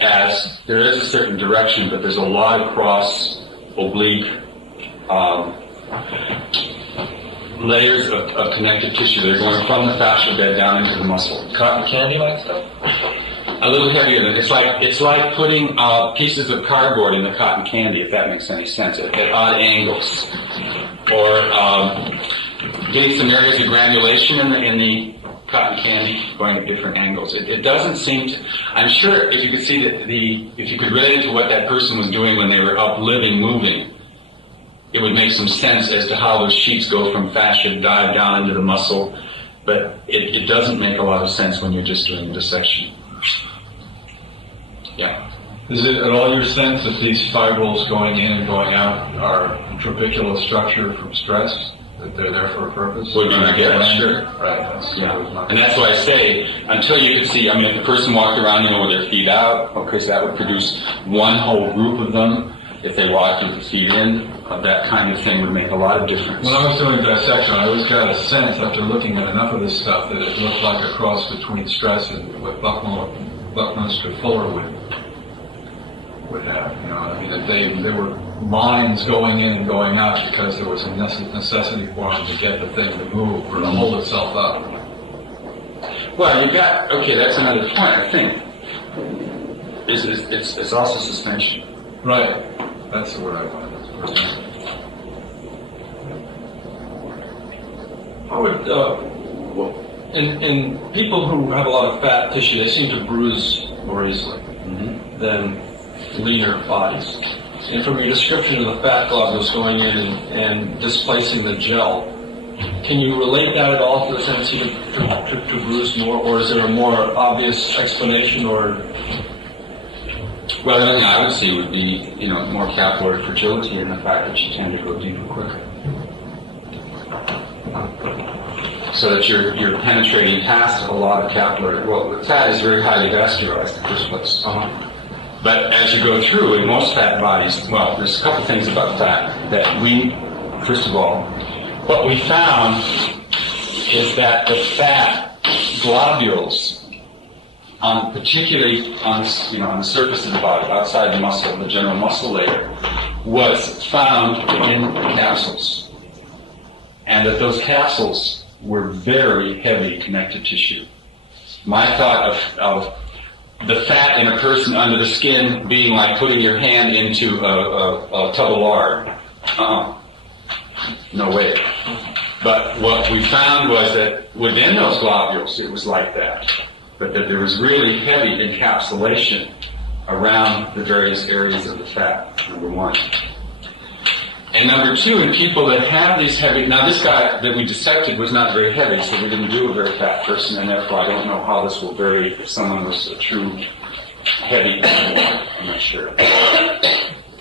as there is a certain direction, but there's a lot of cross, oblique, layers of connective tissue that are going from the fascial bed down into the muscle. Cotton candy like stuff? A little heavier than it's like putting pieces of cardboard in the cotton candy, if that makes any sense, at odd angles, or getting some areas of granulation in the cotton candy going at different angles. It doesn't seem to. I'm sure if you could see if you could relate it to what that person was doing when they were up, living, moving, it would make some sense as to how those sheets go from fascia, dive down into the muscle, but it doesn't make a lot of sense when you're just doing a dissection. Yeah. Is it at all your sense that these fibrils going in and going out are trabecular structure from stress? That they're there for a purpose? Well, you're gonna get it, sure. Right. And that's why I say, until you can see, I mean, if the person walked around, with their feet out, okay, so that would produce one whole group of them. If they walked with the feet in, that kind of thing would make a lot of difference. When I was doing dissection, I always got a sense after looking at enough of this stuff that it looked like a cross between stress and what Buckminster Fuller would have. I mean, that they were lines going in and going out because there was a necessity for them to get the thing to move or to hold itself up. Well, that's another point, I think. It's also suspension. Right. That's the word I wanted. I would, in people who have a lot of fat tissue, they seem to bruise more easily than leaner bodies. And from your description of the fat globules going in and displacing the gel, can you relate that at all to the tendency to bruise more, or is there a more obvious explanation? Or well, the thing I would see would be, more capillary fragility and the fact that you tend to go deeper quicker. So that you're penetrating past a lot of capillary. Well, the fat is very highly vascularized in the first place. But as you go through, in most fat bodies, well, there's a couple things about fat that first of all, what we found is that the fat globules, particularly on the surface of the body, outside the muscle, the general muscle layer, was found in capsules. And that those capsules were very heavy connective tissue. My thought of the fat in a person under the skin being like putting your hand into a tub of lard. No way. But what we found was that within those globules, it was like that. But that there was really heavy encapsulation around the various areas of the fat, number one. And number two, in people that have these heavy, now this guy that we dissected was not very heavy, so we didn't do a very fat person, and therefore I don't know how this will vary if someone was a true heavy animal. I'm not sure.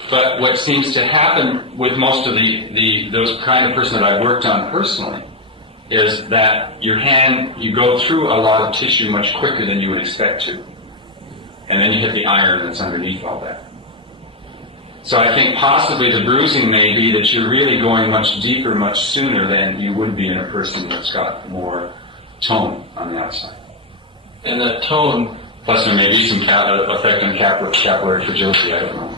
But what seems to happen with most of those kind of person that I've worked on personally is that you go through a lot of tissue much quicker than you would expect to. And then you hit the iron that's underneath all that. So I think possibly the bruising may be that you're really going much deeper, much sooner than you would be in a person that's got more tone on the outside. And that tone... Plus there may be some effect on capillary fragility, I don't know.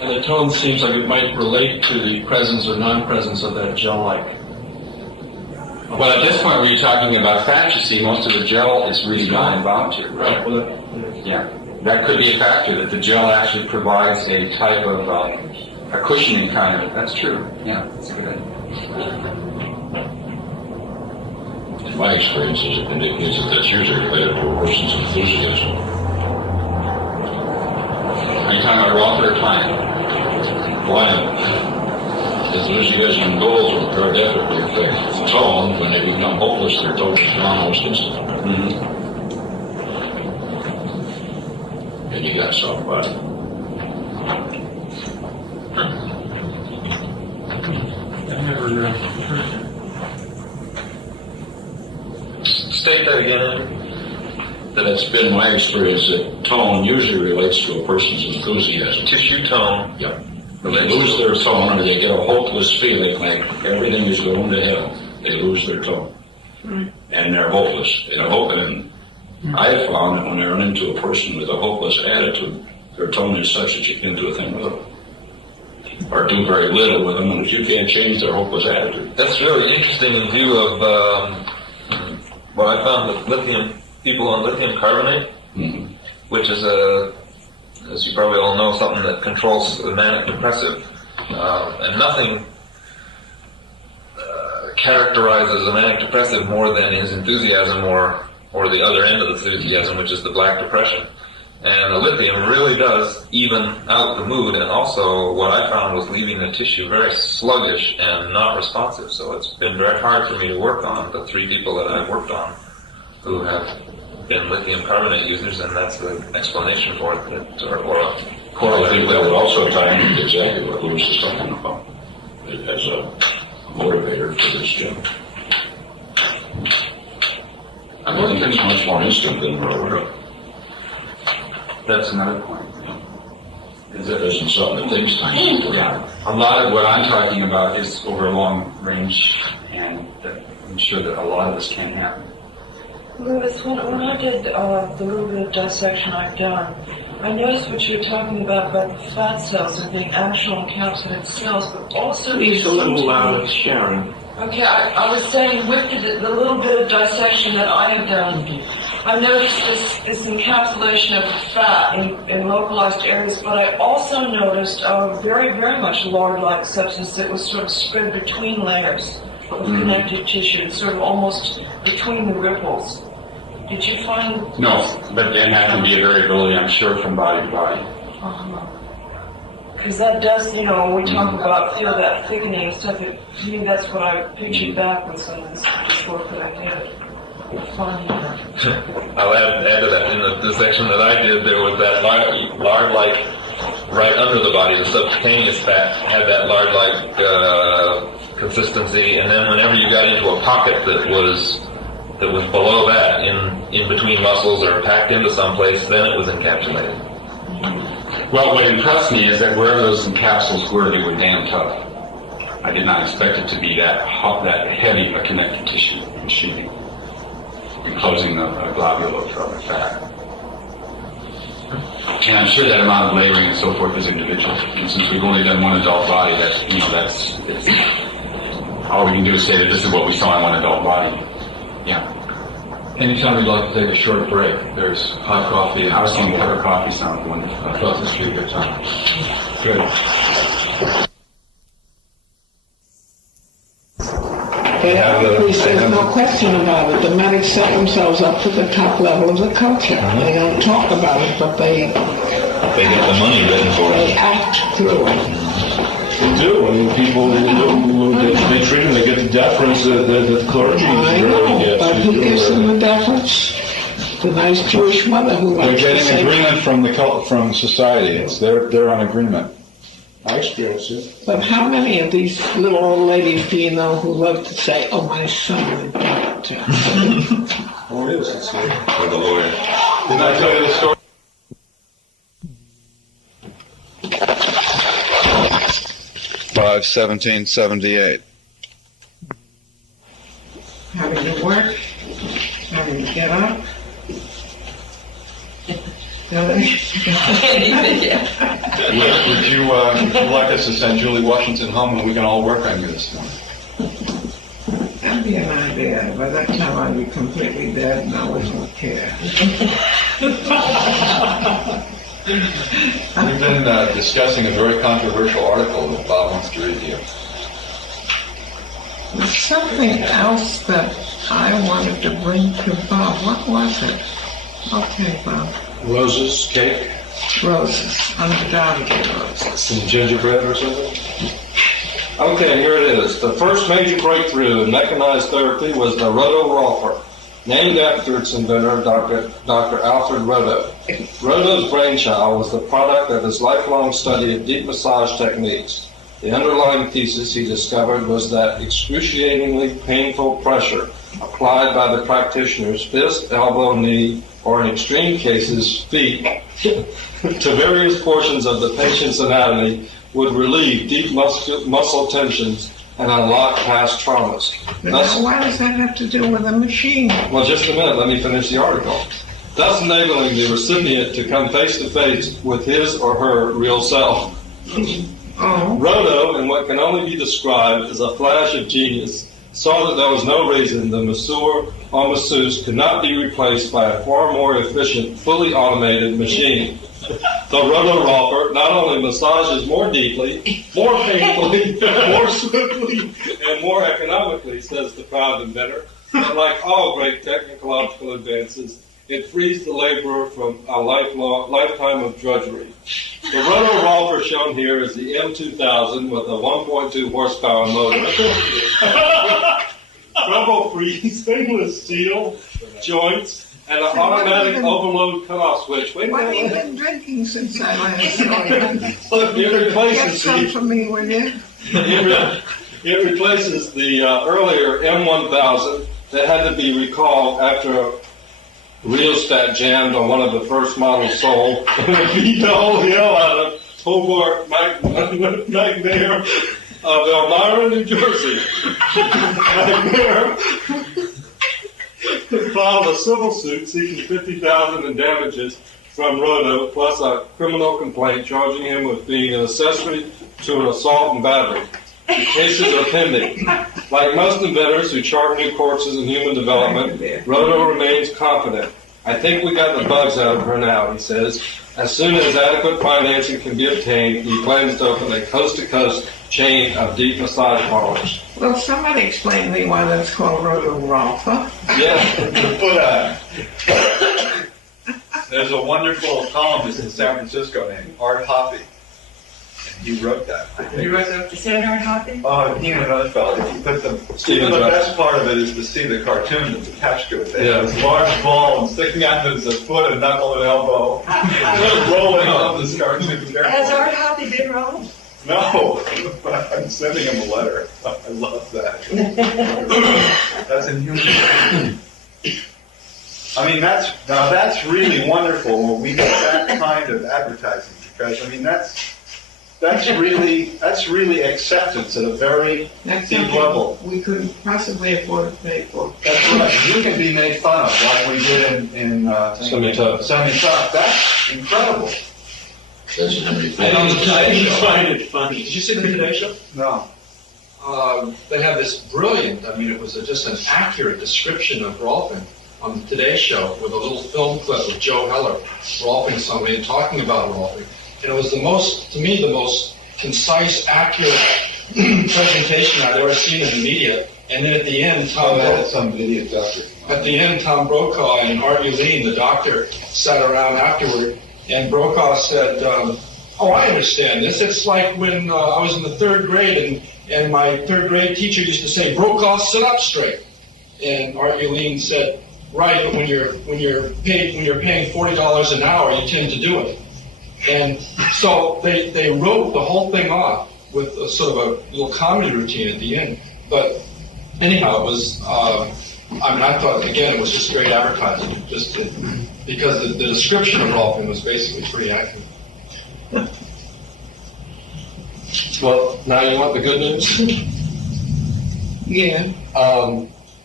And the tone seems like it might relate to the presence or non-presence of that gel-like. Well, at this point, when you're talking about fat, you see, most of the gel is really non-bound to, right? Yeah. That could be a factor, that the gel actually provides a type of a cushioning kind of. That's true. Yeah, that's a good idea. In my experience, it indicates that that's usually related to a person's enthusiasm. Are you talking about Rolfing or Klein? Klein. Enthusiasm goals will very definitely affect tone. When they become hopeless, their tone is gone almost instantly. And you got soft body. I've never heard. State that again. That it's been my experience that tone usually relates to a person's enthusiasm. Tissue tone. Yep. When they lose their tone or they get a hopeless feeling like everything is going to hell, they lose their tone. And they're hopeless. They're hoping I have found that when I run into a person with a hopeless attitude, their tone is such that you can do a thing with them. Or do very little with them, and if you can't change their hopeless attitude. That's really interesting in view of what I found with people on lithium carbonate, which is as you probably all know, something that controls the manic depressive. And nothing characterizes a manic depressive more than his enthusiasm or the other end of the enthusiasm, which is the black depression. And the lithium really does even out the mood, and also what I found was leaving the tissue very sluggish and not responsive. So it's been very hard for me to work on the 3 people that I've worked on who have been lithium carbonate users, and that's the explanation for it, or a Well, I correlative think that with would also tie into exactly what Lewis is talking about as a motivator for this job. I think it's much more instant than we're aware of. That's another point. It isn't something that takes time to put on. A lot of what I'm talking about is over long range, and I'm sure that a lot of this can happen. Louis, when I did the little bit of dissection I've done, I noticed what you were talking about the fat cells and being actual encapsulated cells, but also... Please a little louder, Sharon. Okay, I was saying with the little bit of dissection that I have done, I noticed this encapsulation of fat in localized areas, but I also noticed a very, very much lard-like substance that was sort of spread between layers of connective tissue, sort of almost between the ripples. Did you find... No, but then that can be a variability, I'm sure, from body to body. Because that does, when we talk about feel that thickening and stuff, to me that's what I pictured back with some of this work that I did. I'll add to that. In the section that I did, there was that lard-like right under the body. The subcutaneous fat had that lard-like consistency, and then whenever you got into a pocket that was below that, in between muscles or packed into someplace, then it was encapsulated. Well, what impressed me is that wherever those capsules were, they were damn tough. I did not expect it to be that heavy a connective tissue machining, enclosing a globule of fat. And I'm sure that amount of layering and so forth is individual. And since we've only done one adult body, that's all we can do is say that this is what we saw in one adult body. Yeah. Anytime you'd like to take a short break, there's hot coffee. I was thinking cup of coffee sounds wonderful. Across the street, good time. Good. There's no question about it. The medics set themselves up to the top level of the culture. They don't talk about it, but they get the money written for they it. act through it. They do. I mean, people they treat them, they get the deference that the clergy I know, really gets. but who gives them the deference? The nice Jewish mother who They're likes to getting say, agreement from society. It's they're on agreement. I experience it. but how many of these little old ladies do you know who love to say, "Oh, my son went doctor"? Oh, it is. It's For the lawyer. Didn't I tell you the story? Five 1778. Having to work, having to get up. Would you like us to send Julie Washington home and we can all work on you this morning? That'd be an idea. By that time I'd be completely dead and I wouldn't care. We've been discussing a very controversial article that Bob wants to read to you. There's something else that I wanted to bring to Bob. What was it? Okay, Bob. Roses, cake, Roses. Undoubtedly roses. some gingerbread or something. Okay, here it is. The first major breakthrough in mechanized therapy was the roto-rolfer, named after its inventor, Dr. Alfred Roto. Roto's brainchild was the product of his lifelong study of deep massage techniques. The underlying thesis he discovered was that excruciatingly painful pressure applied by the practitioner's fist, elbow, knee, or in extreme cases, feet, to various portions of the patient's anatomy would relieve deep muscle tensions and unlock past traumas. But now, why does that have to do with a machine? Well, just a minute, let me finish the article. thus enabling the recipient to come face to face with his or her real self. Roto, in what can only be described as a flash of genius, saw that there was no reason the masseur or masseuse could not be replaced by a far more efficient, fully automated machine. The Roto Rolfer not only massages more deeply, more painfully, more swiftly, and more economically, says the proud inventor, but like all great technological advances, it frees the laborer from a lifetime of drudgery. The Roto Rolfer shown here is the M2000 with a 1.2 horsepower motor, trouble-free stainless steel joints, and an automatic overload cutoff switch. Wait a What have you minute. been drinking since I last saw you? It Get replaces some the for me, will you? it replaces the earlier M1000 that had to be recalled after a rheostat jammed on one of the first models sold, and it beat the whole hell out of Hobart McNair of Elmira, New Jersey. McNair filed a civil suit seeking $50,000 in damages from Roto, plus a criminal complaint charging him with being an accessory to an assault and battery. The cases are pending. Like most inventors who chart new courses in human development, Roto remains confident. I think we got the bugs out of her now, he says. As soon as adequate financing can be obtained, he plans to open a coast-to-coast chain of deep massage parlors. Well, somebody explain to me why that's called Roto Rolfer. Yeah. There's a wonderful columnist in San Francisco named Art Hoppe. And he wrote that. You wrote the Senator Hoppy? Oh, he and another fellow. He put the best part of it is to see the cartoon that's attached to it. They have this large ball and sticking out of it is a foot, a knuckle, and elbow. Rolling on this cartoon. Has Art Hoppy been wrong? No, I'm sending him a letter. I love that. That's inhuman. I mean, that's really wonderful when we get that kind of advertising, because I mean that's really acceptance at a very That's deep something level. we couldn't possibly afford to pay for. That's right. You can be made fun of like we did in Semi-Tough. Semi-Tough. That's incredible. That's Henry I Ford. find it funny. Did you see the Today Show? No. They have this brilliant, I mean, it was just an accurate description of Rolfing on the Today Show with a little film clip of Joe Heller, Rolfing somebody and talking about Rolfing. And it was to me, the most concise, accurate presentation I've ever seen in the media. And then at the end, Some idiot doctor. At the end, Tom Brokaw and Art Uline, the doctor, sat around afterward, and Brokaw said, oh, I understand this. It's like when I was in the third grade, and my third grade teacher used to say, Brokaw, sit up straight. And Art Uline said, right, but when you're paying $40 an hour, you tend to do it. And so they wrote the whole thing off with a sort of a little comedy routine at the end. But anyhow, it was, I thought, again, it was just great advertising, because the description of Rolfing was basically pretty accurate. Well, now you want the good news? Yeah.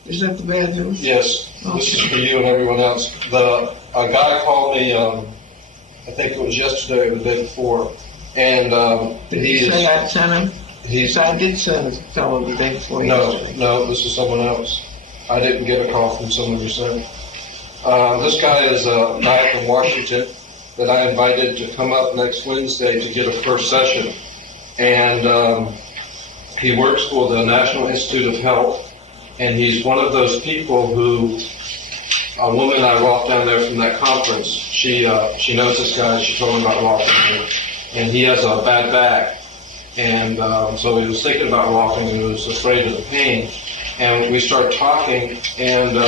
Is that the bad news? Yes, this is for you and everyone else. A guy called me, I think it was yesterday or the day before, and Did he say I'd sent him? I did send a fellow the day before yesterday. No, this is someone else. I didn't get a call from someone who sent it. This guy is a guy from Washington that I invited to come up next Wednesday to get a first session. And he works for the National Institute of Health, and he's one of those people who, a woman I walked down there from that conference, she knows this guy, she told me about walking, and he has a bad back. And so he was thinking about walking and he was afraid of the pain. And we started talking, and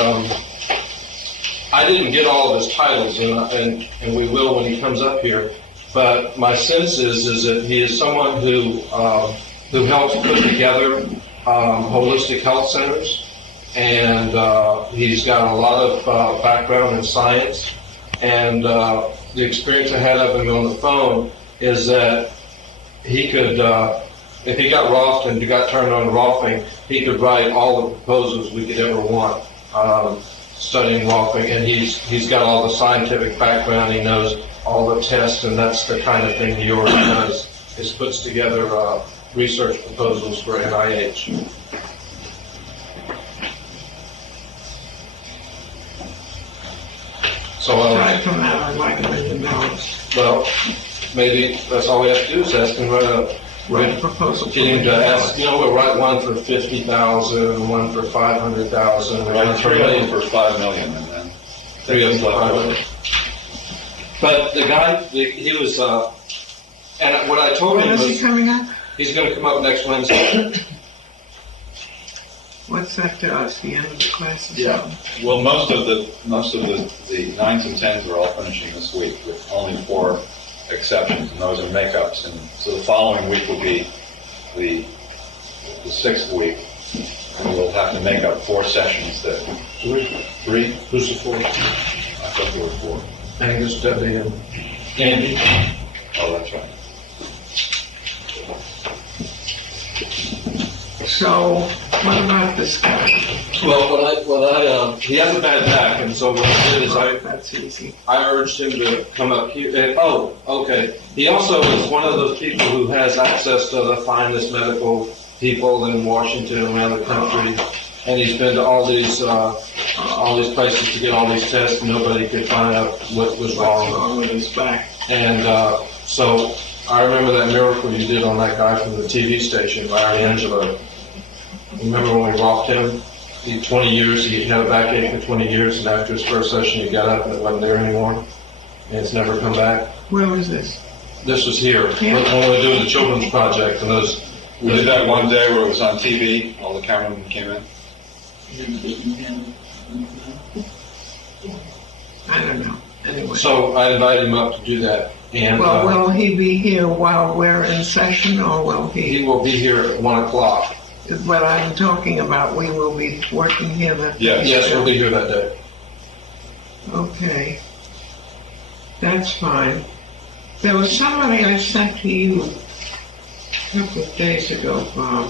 I didn't get all of his titles, and we will when he comes up here. But my sense is that he is someone who helps put together holistic health centers, and he's got a lot of background in science. And the experience I had of him on the phone is that he could, if he got Rolfed and got turned on to Rolfing, he could write all the proposals we could ever want. studying Rolfing, and he's got all the scientific background. He knows all the tests, and that's the kind of thing he already does. Is puts together research proposals for NIH. So, Aside from that, I'd like to make the balance. well, maybe that's all we have to do is ask him Write a proposal. get him to ask. We'll write one for 50,000, one for 500,000, and one for $3 $1 million. for $5 million, and then Three of them, 500. But the guy, he was, and what I told When him is he was, coming up? he's going to come up next Wednesday. What's that to us, the end of the class or Yeah. something? Well, most of the 9s and 10s are all finishing this week, with only 4 exceptions, and those are makeups. And so the following week will be the 6th week, and we'll have to make up 4 sessions that. 3? Who's the fourth? I thought there were 4. Angus, Debbie, and Andy. Oh, that's right. So, what about this guy? Well, he has a bad back, and so what I did is That's easy. I urged him to come up here. And, okay. He also is one of those people who has access to the finest medical people in Washington and around the country, and he's been to all these places to get all these tests, and nobody could find out what was What's wrong. wrong with his back? And so I remember that miracle you did on that guy from the TV station, Larry Angelo. Remember when we walked him? 20 years, he had a backache for 20 years, and after his first session, he got up and it wasn't there anymore, and it's never come back. Where was this? This was here, Here? when we were doing the children's project, and We did that one day where it was on TV, all the cameramen came in. I don't know. Anyway. So I invited him up to do that, and Well, will he be here while we're in session, or will he he? will be here at 1 o'clock. What I'm talking about, we will be working here that. Yes. Yes, he'll be here that day. Okay. That's fine. There was somebody I sent to you a couple of days ago, Bob.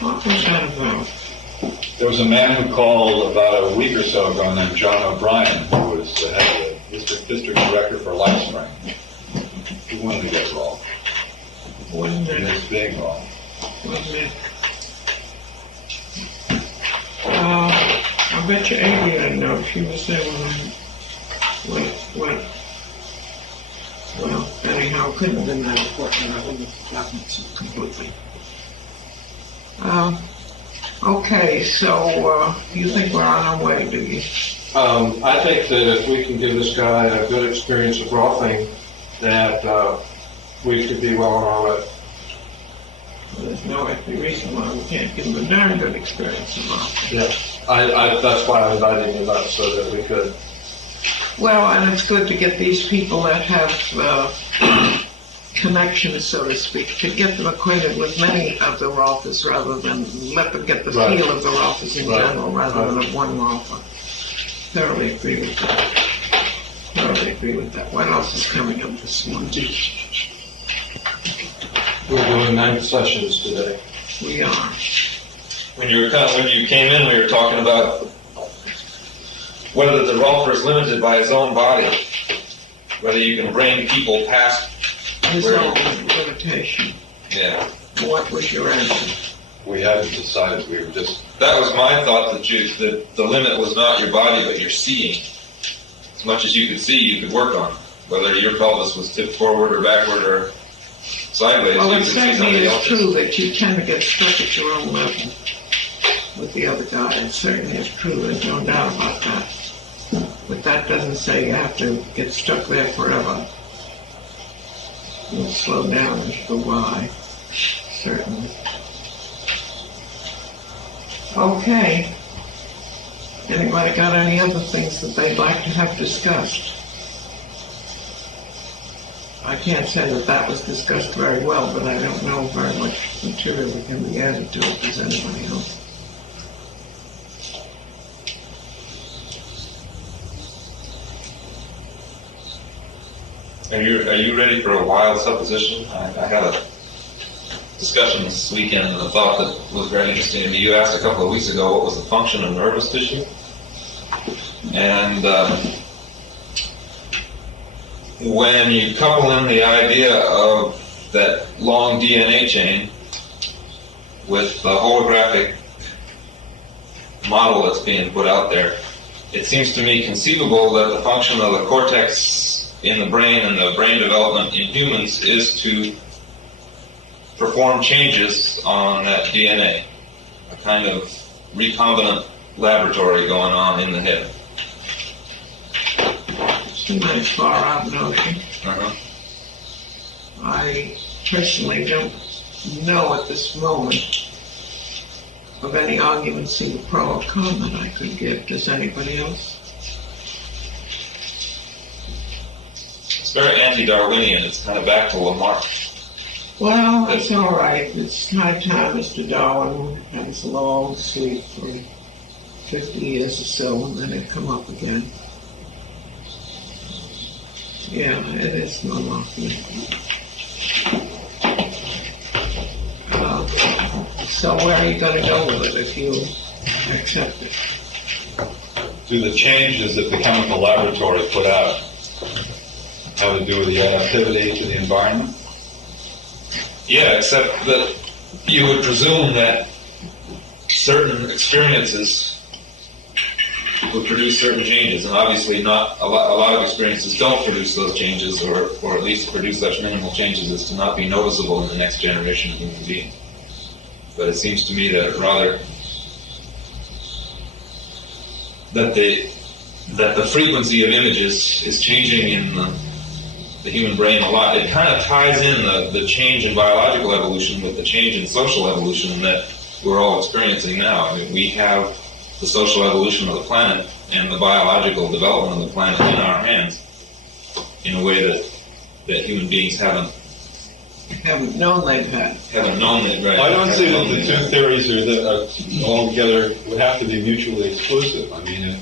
What was that about? There was a man who called about a week or so ago named John O'Brien, who was the head of the district director for LifeSpring. He wanted to get wrong. Wasn't It it? was being wrong. Wasn't it? I bet you Amy I know. She was there when well, anyhow, couldn't have been that important. I wouldn't have forgotten it completely. Okay, so you think we're on our way, do you? I think that if we can give this guy a good experience of Rolfing, that we could be well on our way. Well, there's no reason why we can't give them a darn good experience of life. Yeah, that's why I invited him up, so that we could. Well, and it's good to get these people that have connections, so to speak, to get them acquainted with many of the Rolfers rather than let them get the Right. feel of the Rolfers in Right. general rather than of one Rolfer. Thoroughly agree with that. Thoroughly agree with that. What else is coming up this morning? We're doing 9 sessions today. We are. When you came in, we were talking about whether the Rolfer is limited by his own body, whether you can bring people past. His own limitation. Yeah, What was your answer? We hadn't decided, we were just, that was my thought. That the limit was not your body, but your seeing. As much as you could see, you could work on. Whether your pelvis was tipped forward or backward or sideways, Well, you it could see certainly somebody is else's. true that you tend to get stuck at your own level with the other guy. It certainly is true. There's no doubt about that. But that doesn't say you have to get stuck there forever. You'll slow down as you go by, certainly. Okay. Anybody got any other things that they'd like to have discussed? I can't say that that was discussed very well, but I don't know very much material that can be added to it. Does anybody else? Are you ready for a wild supposition? I got discussion this weekend, and a thought that was very interesting to me. You asked a couple of weeks ago what was the function of nervous tissue, and when you couple in the idea of that long DNA chain with the holographic model that's being put out there, it seems to me conceivable that the function of the cortex in the brain and the brain development in humans is to perform changes on that DNA, a kind of recombinant laboratory going on in the head. It's a nice far out notion. Uh-huh. I personally don't know at this moment of any arguments either pro or con that I could give. Does anybody else? It's very anti-Darwinian. It's kind of back to Lamarck. Well, that's all right. It's high time Mr. Darwin had his long sleep for 50 years or so, and then it'd come up again. Yeah, it is no lucky. So where are you going to go with it if you accept it? Do the changes that the chemical laboratory put out have to do with the adaptivity to the environment? Yeah, except that you would presume that certain experiences would produce certain changes, and obviously not a lot of experiences don't produce those changes, or at least produce such minimal changes as to not be noticeable in the next generation of human beings. But it seems to me that rather that the frequency of images is changing in the human brain a lot. It kind of ties in the change in biological evolution with the change in social evolution that we're all experiencing now. I mean, we have the social evolution of the planet and the biological development of the planet in our hands in a way that human beings haven't known they've had. Haven't known it, right? I don't see that the two theories are altogether would have to be mutually exclusive. I mean,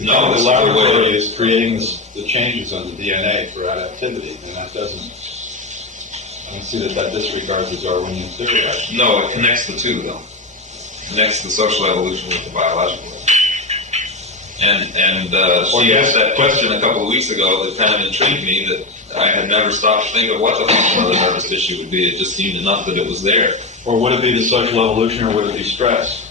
no, the laboratory is creating the changes on the DNA for adaptivity, and that doesn't. I don't see that disregards the Darwinian theory. No, it connects the two, though. It connects the social evolution with the biological. And she asked that question a couple of weeks ago that kind of intrigued me, that I had never stopped to think of what the function of the nervous tissue would be. It just seemed enough that it was there. Or would it be the social evolution, or would it be stress?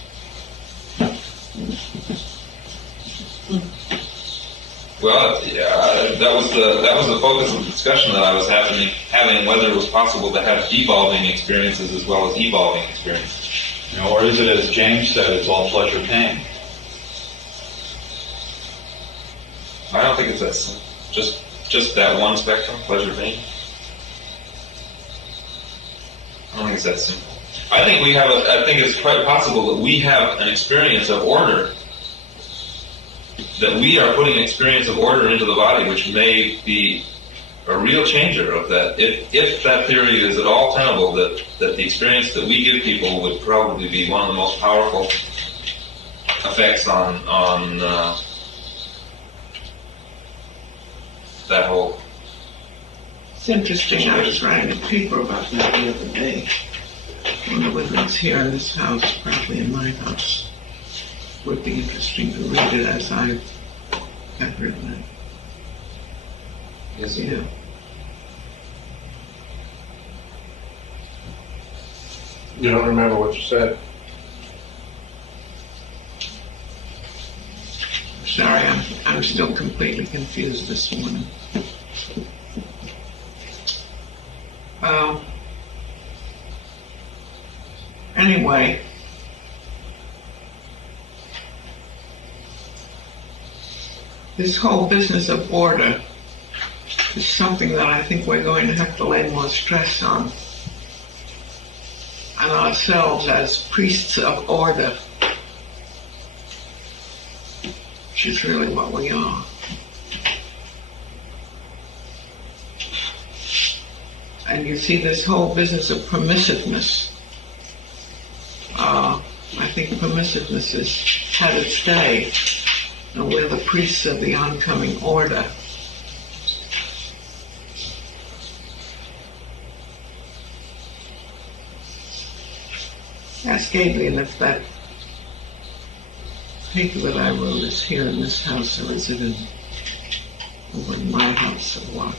Well, yeah, that was the focus of the discussion that I was having whether it was possible to have devolving experiences as well as evolving experiences. You know, or is it, as James said, it's all pleasure pain? I don't think it's that simple. Just that one spectrum, pleasure pain. I don't think it's that simple. I think it's quite possible that we have an experience of order, that we are putting an experience of order into the body, which may be a real changer of that. If that theory is at all tenable, that the experience that we give people would probably be one of the most powerful effects on that whole. It's interesting. I was writing a paper about that the other day. One of the women's here in this house, probably in my house. Would be interesting to read it as I've written it. Yes, Yeah. You don't remember what you said? Sorry, I'm still completely confused this morning. Anyway, this whole business of order is something that I think we're going to have to lay more stress on ourselves as priests of order, which is really what we are. And you see this whole business of permissiveness. I think permissiveness has had its day, and we're the priests of the oncoming order. ask Adrian if that paper that I wrote is here in this house, or is it over in my house, or what?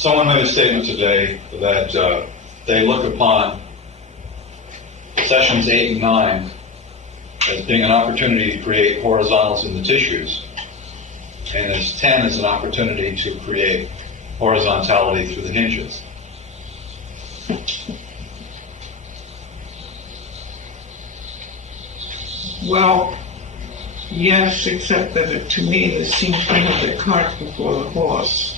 Someone made a statement today that they look upon sessions 8 and 9 as being an opportunity to create horizontals in the tissues, and as 10 as an opportunity to create horizontality through the hinges. Well, yes, except that to me this seems to have the cart before the horse.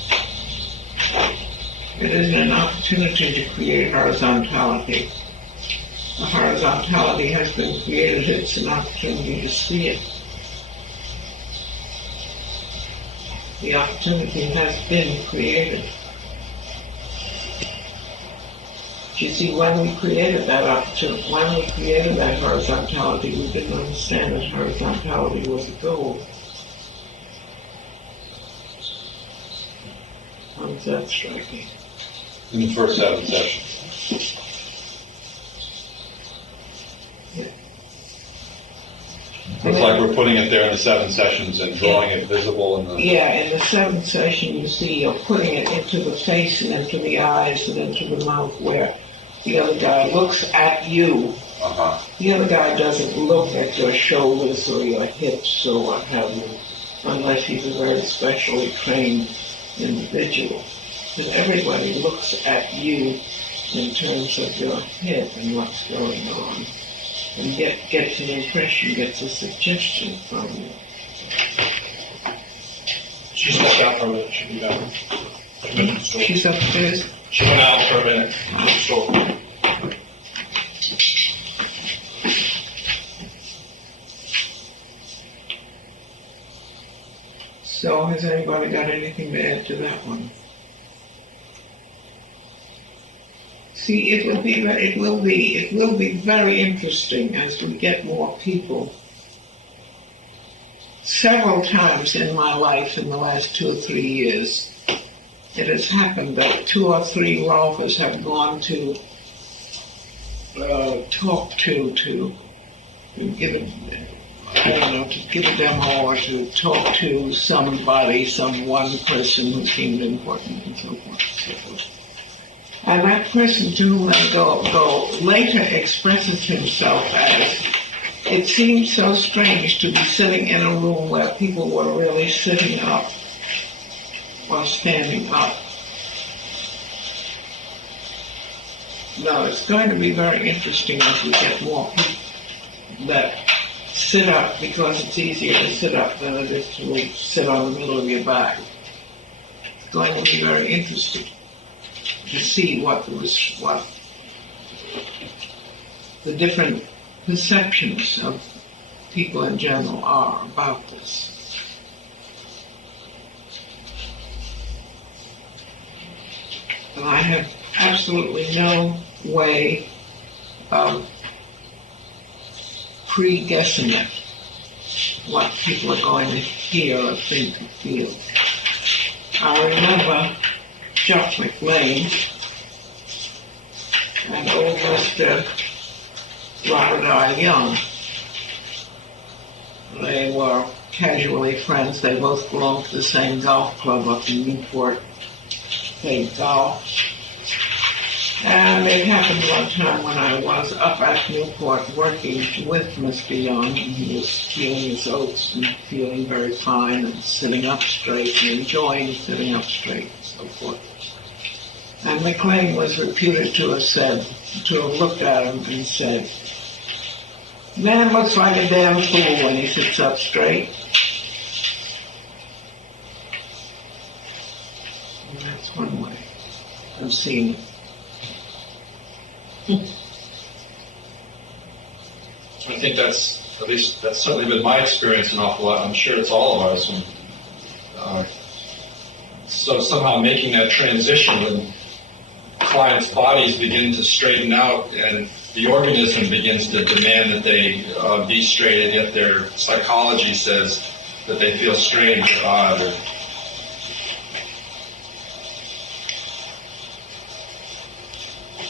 It isn't an opportunity to create horizontality. The horizontality has been created, it's an opportunity to see it. The opportunity has been created. You see, when we created that opportunity, when we created that horizontality, we didn't understand that horizontality was a goal. How does that strike me? In the first 7 sessions. Yeah. It's like we're putting it there in the 7 sessions and drawing it visible in the... Yeah, in the 7th session, you see you're putting it into the face and into the eyes and into the mouth where the other guy looks at you. The other guy doesn't look at your shoulders or your hips or what have you, unless he's a very specially trained individual. Because everybody looks at you in terms of your head and what's going on, and gets an impression, gets a suggestion from you. She stepped out for a minute. She'll be back. She's upstairs. She went out for a minute. So, So has anybody got anything to add to that one? See, it will be very interesting as we get more people. Several times in my life in the last 2 or 3 years, it has happened that 2 or 3 Rolfers have gone to talk to give it, I don't know, to give a demo or to talk to somebody, one person who seemed important and so forth and so forth. And that person to whom I go later expresses himself as, it seems so strange to be sitting in a room where people were really sitting up or standing up. No, it's going to be very interesting as we get more people that sit up, because it's easier to sit up than it is to sit on the middle of your back. It's going to be very interesting to see what the different perceptions of people in general are about this. And I have absolutely no way of pre-guessing it, what people are going to hear or think or feel. I remember Chuck McLean and old Mr. Robert R. Young. They were casually friends. They both belonged to the same golf club up in Newport, played golf. And it happened one time when I was up at Newport working with Mr. Young, and he was feeling his oats and feeling very fine and sitting up straight and enjoying sitting up straight and so forth. And McLean was reputed to have looked at him and said, "Man looks like a damn fool when he sits up straight." And that's one way of seeing it. I think that's certainly been my experience an awful lot. I'm sure it's all of ours when So somehow making that transition when clients' bodies begin to straighten out and the organism begins to demand that they be straight, and yet their psychology says that they feel strange or odd.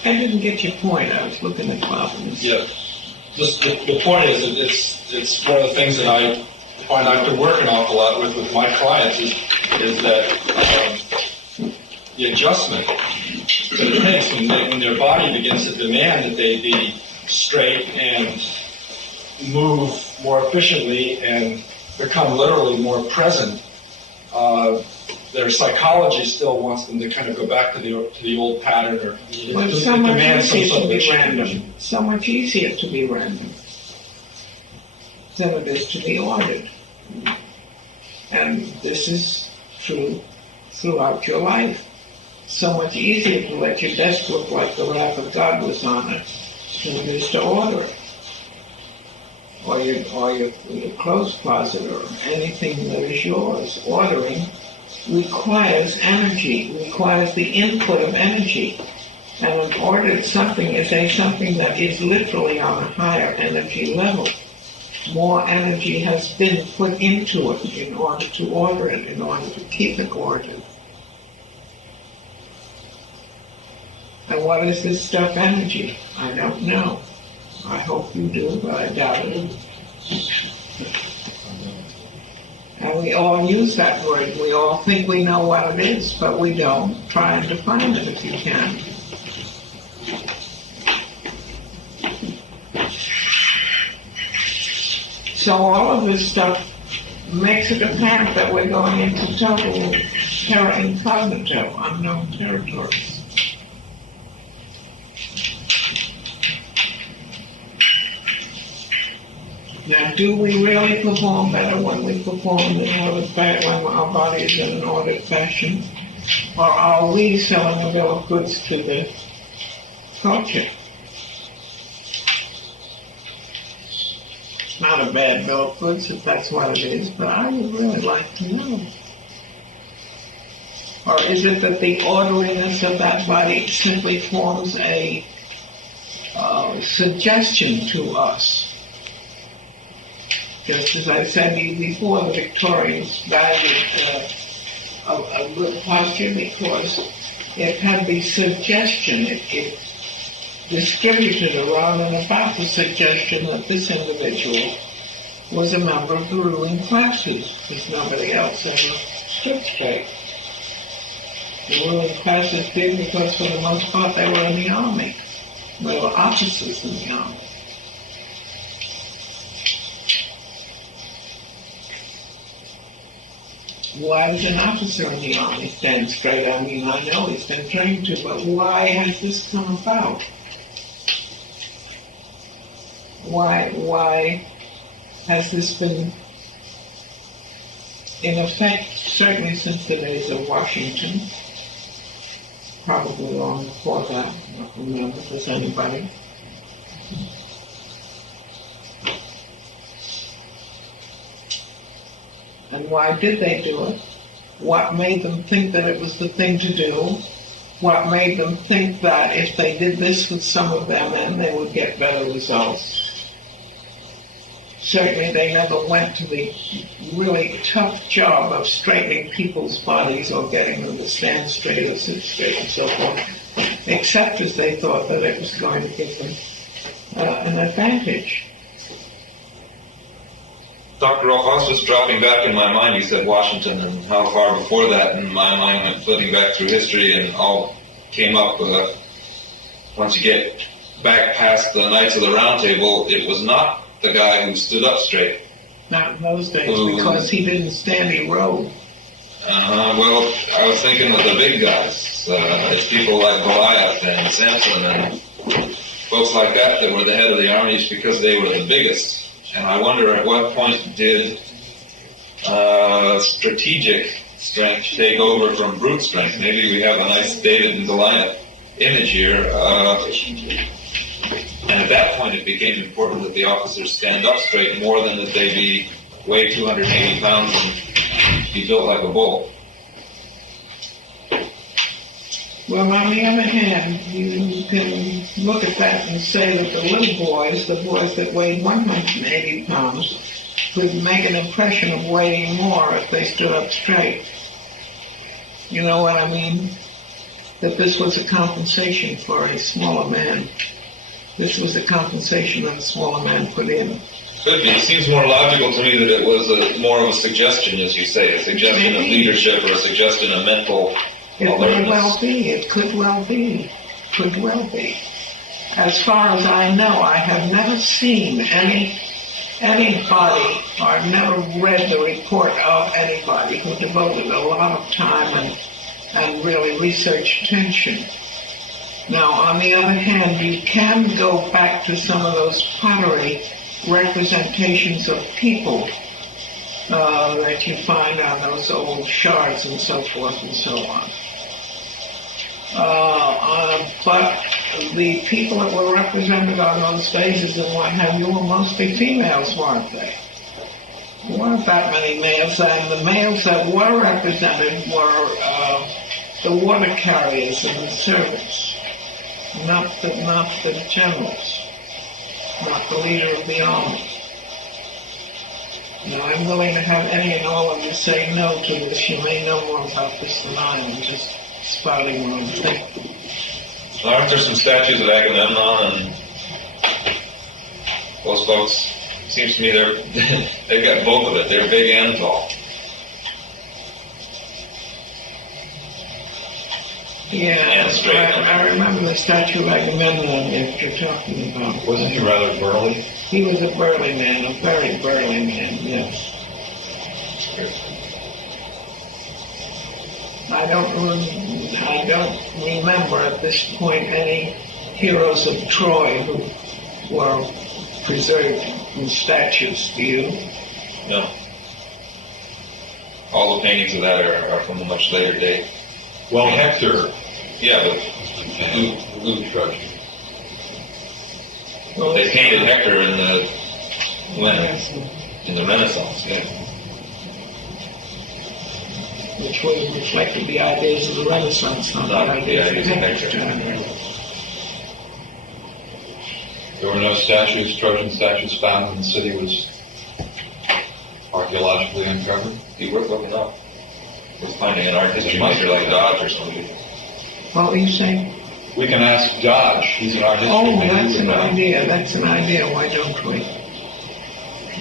I didn't get your point. I was looking at Bobbins. Yeah. Just the point is that it's one of the things that I find I have to work an awful lot with my clients is that the adjustment that it takes when their body begins to demand that they be straight and move more efficiently and become literally more present. Their psychology still wants them to kind of go back to the old pattern, or Well, it's so much easier to be random. So much easier to be random than it is to be ordered. And this is true throughout your life. So much easier to let your desk look like the wrath of God was on it than it is to order it. Or your clothes closet or anything that is yours. Ordering requires energy, requires the input of energy. And an ordered something is something that is literally on a higher energy level. More energy has been put into it in order to order it, in order to keep it ordered. And what is this stuff energy? I don't know. I hope you do, but I doubt it. And we all use that word. We all think we know what it is, but we don't. Try and define it if you can. So all of this stuff makes it apparent that we're going into total terra incognito, unknown territories. Now, do we really perform better when we perform in ordered when our body is in an ordered fashion? Or are we selling a bill of goods to the culture? It's not a bad bill of goods if that's what it is, but I would really like to know. Or is it that the orderliness of that body simply forms a suggestion to us? Just as I said to you before, the Victorians valued a good posture because it had the suggestion, it distributed around and about the suggestion that this individual was a member of the ruling classes, because nobody else ever stood straight. The ruling classes did because for the most part they were in the army. They were officers in the army. Why does an officer in the army stand straight? I mean, I know he's been trained to, but why has this come about? Why has this been in effect, certainly since the days of Washington, probably long before that, I don't remember if there's anybody. And why did they do it? What made them think that it was the thing to do? What made them think that if they did this with some of their men, they would get better results? Certainly they never went to the really tough job of straightening people's bodies or getting them to stand straight or sit straight and so forth, except as they thought that it was going to give them an advantage. Dr. Rolf, I was just dropping back in my mind, you said Washington and how far before that, and my mind went flipping back through history and all came up, once you get back past the Knights of the Round Table, it was not the guy who stood up straight. Not in those days, because he didn't stand, he rode. Well, I was thinking of the big guys. It's people like Goliath and Samson and folks like that were the head of the armies because they were the biggest. And I wonder at what point did strategic strength take over from brute strength? Maybe we have a nice David and Goliath image here. And at that point it became important that the officers stand up straight more than that they weigh 280 pounds and be built like a bull. Well, on the other hand, you can look at that and say that the little boys, the boys that weighed 180 pounds, could make an impression of weighing more if they stood up straight. You know what I mean? That this was a compensation for a smaller man. This was the compensation that a smaller man put in. Could be. It seems more logical to me that it was more of a suggestion, as you say, a suggestion of leadership or a suggestion of mental It alertness. may well be. It could well be. Could well be. As far as I know, I have never seen anybody or never read the report of anybody who devoted a lot of time and really researched tension. Now, on the other hand, you can go back to some of those pottery representations of people that you find on those old shards and so forth and so on. But the people that were represented on those vases and what have you were mostly females, weren't they? There weren't that many males, and the males that were represented were the water carriers and the servants. Not the generals, not the leader of the army. Now, I'm willing to have any and all of you say no to this. You may know more about this than I am, just spouting what I'm thinking. Aren't there some statues of Agamemnon and those folks? Seems to me they've got both of it. They're big and tall. Yeah, And straight. I remember the statue of Agamemnon that you're talking about. Wasn't he rather burly? He was a burly man, a very burly man, yes. I don't remember at this point any heroes of Troy who were preserved in statues. Do you? No. All the paintings of that are from a much later date. Well, Hector. Yeah, but Blue structure. Well, they painted Hector in the Renaissance. Yeah. which would have reflected the ideas of the Renaissance, not the ideas of Hector's time. There were no statues, Trojan statues found when the city was archaeologically uncovered. Be worth looking up. We're finding an art history major like Dodge or something. What were you saying? We can ask Dodge. He's an art history Oh, major. that's an idea. That's an idea. Why don't we?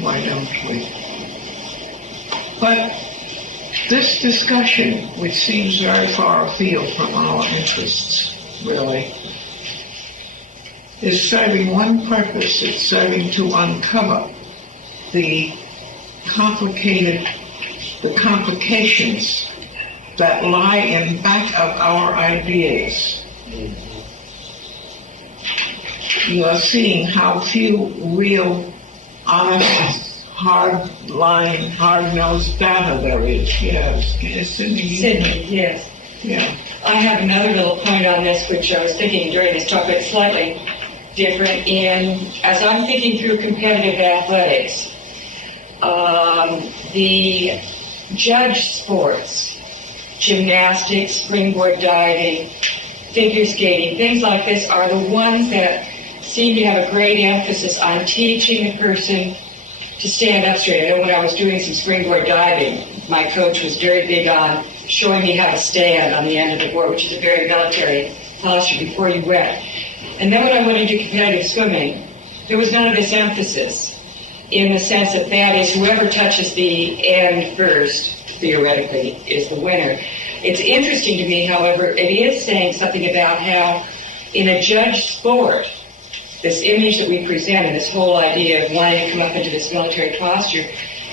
Why don't we? But this discussion, which seems very far afield from our interests, really, is serving one purpose. It's serving to uncover the complications that lie in back of our ideas. You are seeing how few real, honest, hard-line, hard-nosed data there is. Yes. Sydney, yes. Yeah. I have another little point on this, which I was thinking during this talk, but it's slightly different. As I'm thinking through competitive athletics, the judge sports, gymnastics, springboard diving, figure skating, things like this are the ones that seem to have a great emphasis on teaching the person to stand up straight. I know when I was doing some springboard diving, my coach was very big on showing me how to stand on the end of the board, which is a very military posture before you went. And then when I went into competitive swimming, there was none of this emphasis in the sense that is whoever touches the end first, theoretically, is the winner. It's interesting to me, however, it is saying something about how in a judge sport, this image that we present and this whole idea of wanting to come up into this military posture,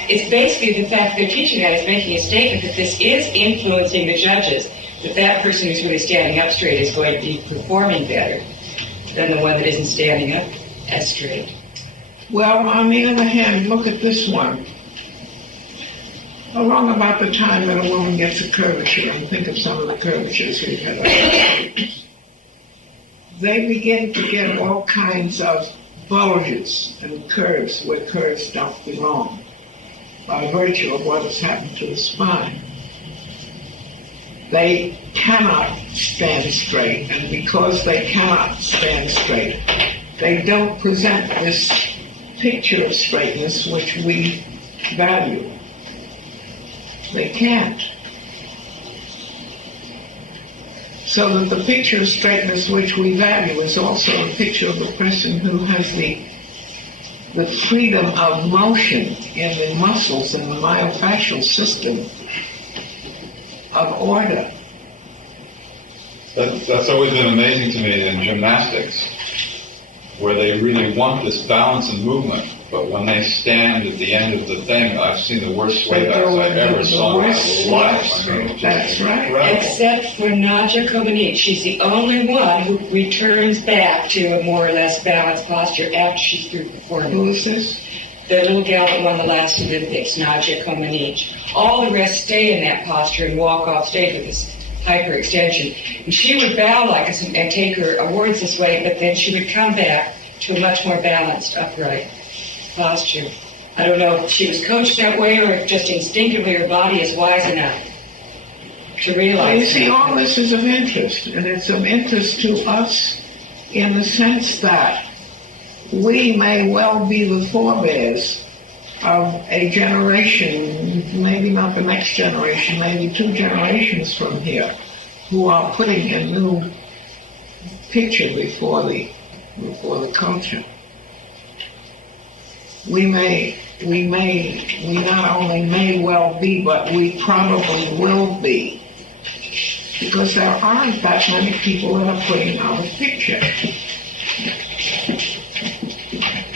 it's basically the fact that they're teaching that is making a statement that this is influencing the judges, that person who's really standing up straight is going to be performing better than the one that isn't standing up as straight. Well, on the other hand, look at this one. Along about the time that a woman gets a curvature, and think of some of the curvatures we've had. They begin to get all kinds of bulges and curves where curves don't belong by virtue of what has happened to the spine. they cannot stand straight, and because they cannot stand straight, they don't present this picture of straightness which we value. They can't. So that the picture of straightness which we value is also a picture of a person who has the freedom of motion in the muscles and the myofascial system of order. That's always been amazing to me in gymnastics, where they really want this balance and movement, but when they stand at the end of the thing, I've seen the worst swaybacks I've ever saw in my life. I mean, That's right. incredible. Except for Nadja Comaneci. She's the only one who returns back to a more or less balanced posture after she's through performing. Who is this? The little gal that won the last Olympics, Nadja Comaneci. All the rest stay in that posture and walk off stage with this hyperextension. And she would bow like us and take her awards this way, but then she would come back to a much more balanced, upright posture. I don't know if she was coached that way or if just instinctively her body is wise enough to Well, realize. you see, all this is of interest, and it's of interest to us in the sense that we may well be the forebears of a generation, maybe not the next generation, maybe 2 generations from here, who are putting a new picture before the culture. We not only may well be, but we probably will be, because there aren't that many people that are putting out a picture.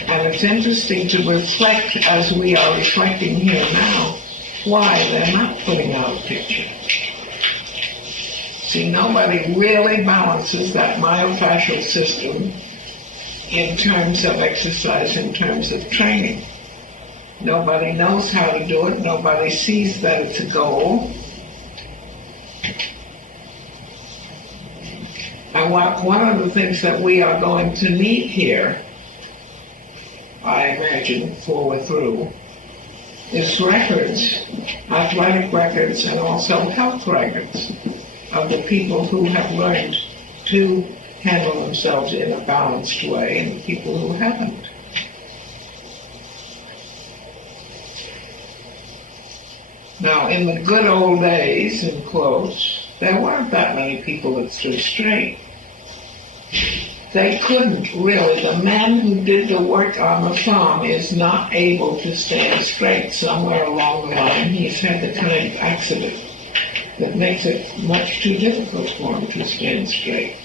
And it's interesting to reflect, as we are reflecting here now, why they're not putting out a picture. See, nobody really balances that myofascial system in terms of exercise, in terms of training. Nobody knows how to do it. Nobody sees that it's a goal. And one of the things that we are going to need here, I imagine, before we're through, is records, athletic records, and also health records of the people who have learned to handle themselves in a balanced way and the people who haven't. Now, in the good old days, in quotes, there weren't that many people that stood straight. They couldn't really. The man who did the work on the farm is not able to stand straight. Somewhere along the line, he's had the kind of accident that makes it much too difficult for him to stand straight.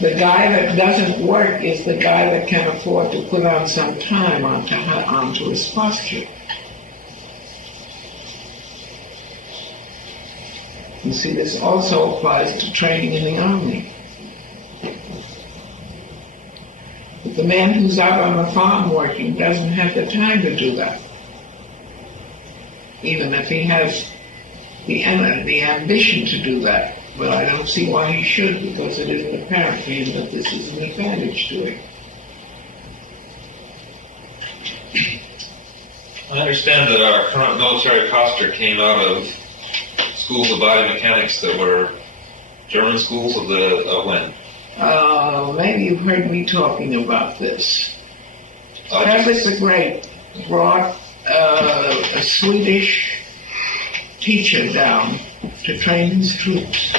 The guy that doesn't work is the guy that can afford to put on some time onto his posture. You see, this also applies to training in the Army. The man who's out on the farm working doesn't have the time to do that, even if he has the ambition to do that. But I don't see why he should, because it isn't apparent to him that this is an advantage to him. I understand that our current military posture came out of schools of biomechanics that were German schools of when? Maybe you've heard me talking about this. Frederick the Great brought a Swedish teacher down to train his troops.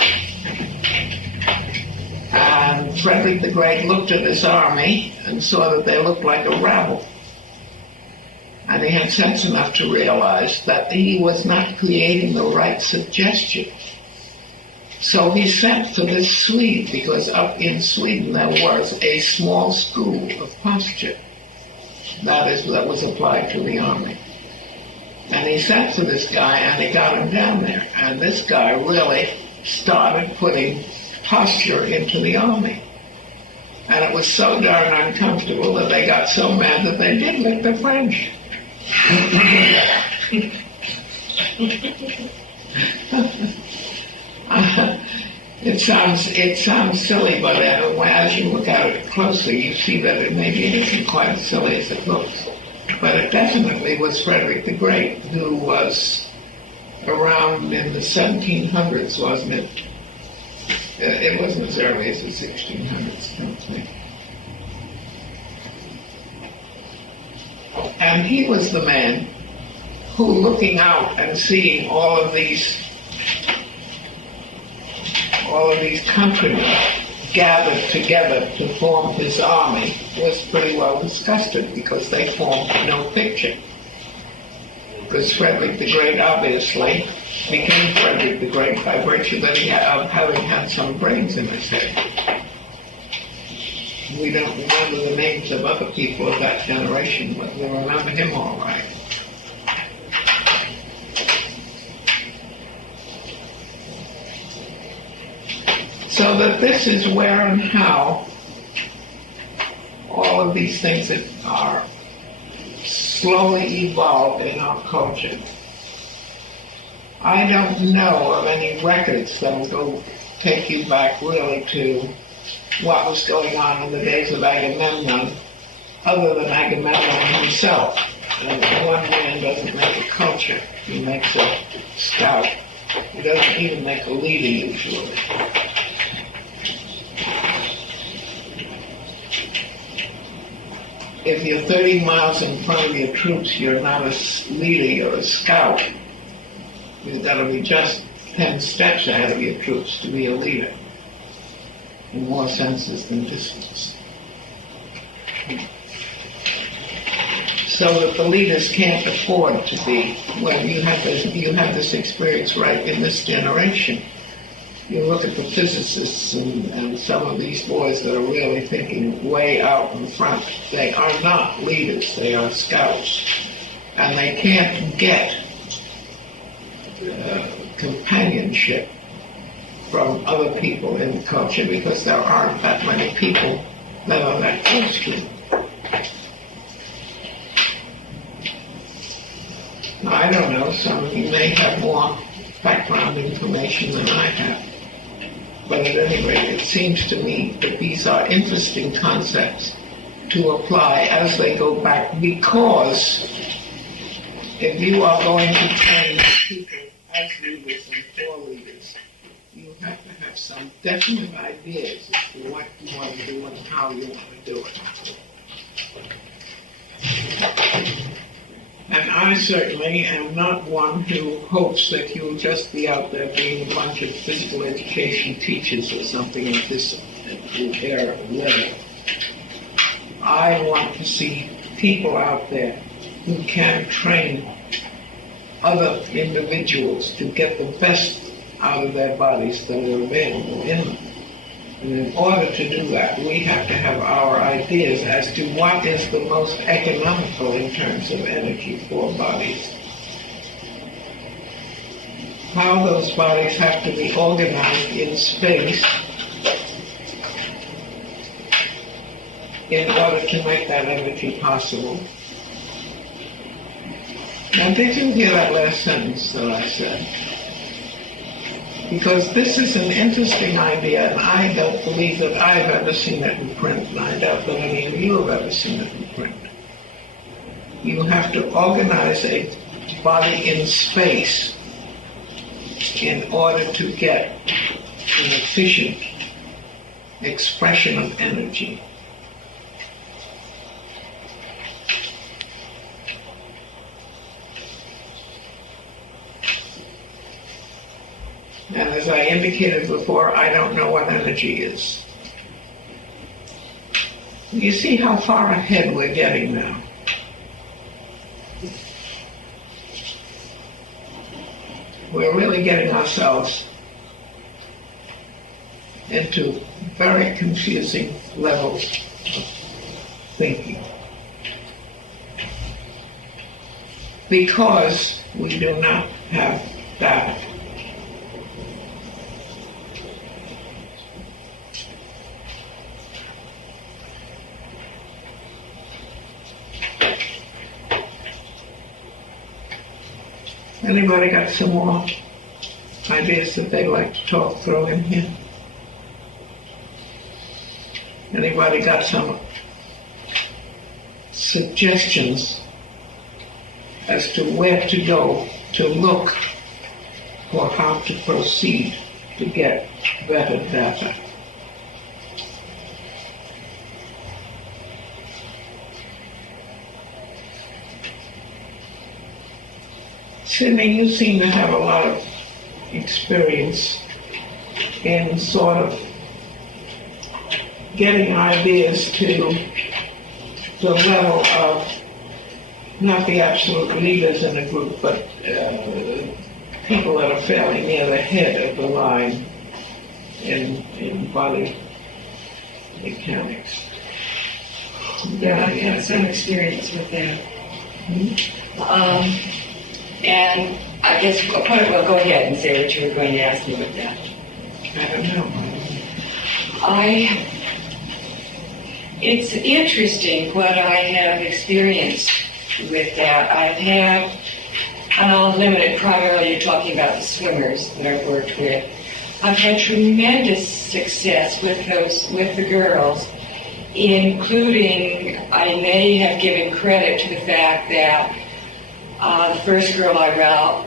And Frederick the Great looked at his army and saw that they looked like a rabble. And he had sense enough to realize that he was not creating the right suggestion. So he sent to this Swede, because up in Sweden there was a small school of posture that was applied to the army. And he sent to this guy, and he got him down there. And this guy really started putting posture into the army. And it was so darn uncomfortable that they got so mad that they did lick the French. It sounds silly, but as you look at it closely, you see that maybe it isn't quite as silly as it looks. But it definitely was Frederick the Great who was around in the 1700s, wasn't it? It wasn't as early as the 1600s, I don't think. And he was the man who, looking out and seeing all of these countrymen gathered together to form his army, was pretty well disgusted because they formed no picture. Because Frederick the Great obviously became Frederick the Great by virtue of having had some brains in his head. We don't remember the names of other people of that generation, but we remember him all right. So that this is where and how all of these things that are slowly evolved in our culture. I don't know of any records that will go take you back really to what was going on in the days of Agamemnon, other than Agamemnon himself. And one man doesn't make a culture, he makes a scout. He doesn't even make a leader usually. If you're 30 miles in front of your troops, you're not a leader, you're a scout. You've got to be just 10 steps ahead of your troops to be a leader, in more senses than distance. So that the leaders can't afford to be, well, you have this experience right in this generation. You look at the physicists and some of these boys that are really thinking way out in front. They are not leaders, they are scouts. And they can't get companionship from other people in the culture because there aren't that many people that are that close to them. I don't know, some of you may have more background information than I have. But at any rate, it seems to me that these are interesting concepts to apply as they go back, because if you are going to train people as leaders and for leaders, you have to have some definite ideas as to what you want to do and how you want to do it. And I certainly am not one who hopes that you'll just be out there being a bunch of physical education teachers or something at this era level. I want to see people out there who can train other individuals to get the best out of their bodies that are available in them. And in order to do that, we have to have our ideas as to what is the most economical in terms of energy for bodies. How those bodies have to be organized in space in order to make that energy possible. Now, did you hear that last sentence that I said? Because this is an interesting idea, and I don't believe that I've ever seen it in print, and I doubt that any of you have ever seen it in print. You have to organize a body in space in order to get an efficient expression of energy. And as I indicated before, I don't know what energy is. You see how far ahead we're getting now. We're really getting ourselves into very confusing levels of thinking. Because we do not have data. Anybody got some more ideas that they'd like to talk through in here? Anybody got some suggestions as to where to go to look for how to proceed to get better data. Sidney, you seem to have a lot of experience in sort of getting ideas to the level of not the absolute leaders in a group, but people that are fairly near the head of the line in body mechanics. Yeah, I've had some experience with that. And I guess, well, go ahead and say what you were going to ask me with that. I don't know. It's interesting what I have experienced with that. I've had, and I'll limit it primarily to talking about the swimmers that I've worked with. I've had tremendous success with the girls, including I may have given credit to the fact that the first girl I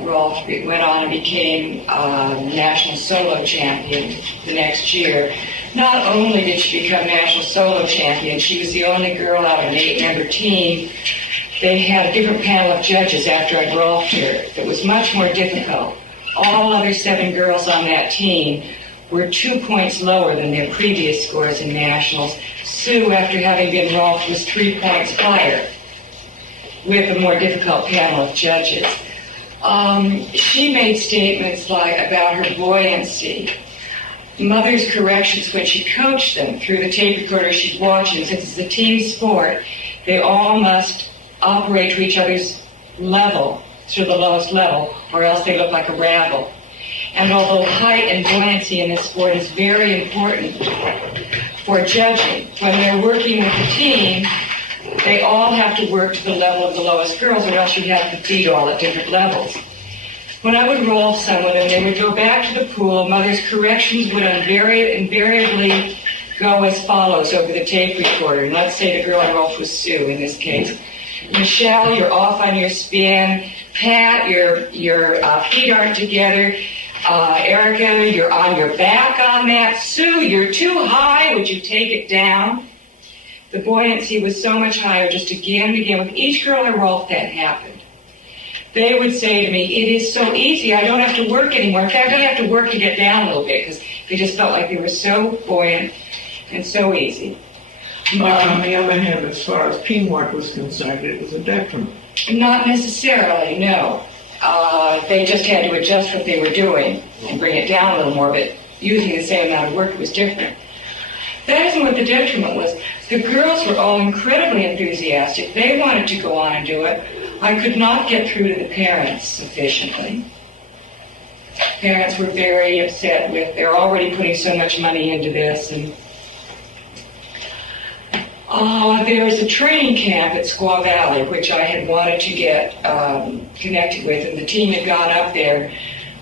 Rolf went on and became national solo champion the next year. Not only did she become national solo champion, she was the only girl out of an 8-member team. They had a different panel of judges after I Rolfed her. It was much more difficult. All other 7 girls on that team were 2 points lower than their previous scores in nationals. Sue, after having been Rolfed, was 3 points higher, with a more difficult panel of judges. She made statements like about her buoyancy, mother's corrections when she coached them through the tape recorder she'd watch, and since it's a team sport, they all must operate to each other's level, to the lowest level, or else they look like a rabble. And although height and buoyancy in this sport is very important for judging, when they're working with the team, they all have to work to the level of the lowest girls, or else you'd have to beat all at different levels. When I would roll someone and they would go back to the pool, mother's corrections would invariably go as follows over the tape recorder. And let's say the girl I rolled was Sue in this case. Michelle, you're off on your spin. Pat, your feet aren't together. Erica, you're on your back on that. Sue, you're too high. Would you take it down? The buoyancy was so much higher just again and again. With each girl I rolled, that happened. They would say to me, it is so easy, I don't have to work anymore. In fact, I don't have to work to get down a little bit, because they just felt like they were so buoyant and so easy. But on the other hand, as far as teamwork was concerned, it was a detriment. Not necessarily, no. They just had to adjust what they were doing and bring it down a little more, but using the same amount of work was different. That isn't what the detriment was. The girls were all incredibly enthusiastic. They wanted to go on and do it. I could not get through to the parents sufficiently. Parents were very upset with, they're already putting so much money into this. And there was a training camp at Squaw Valley, which I had wanted to get connected with, and the team had gone up there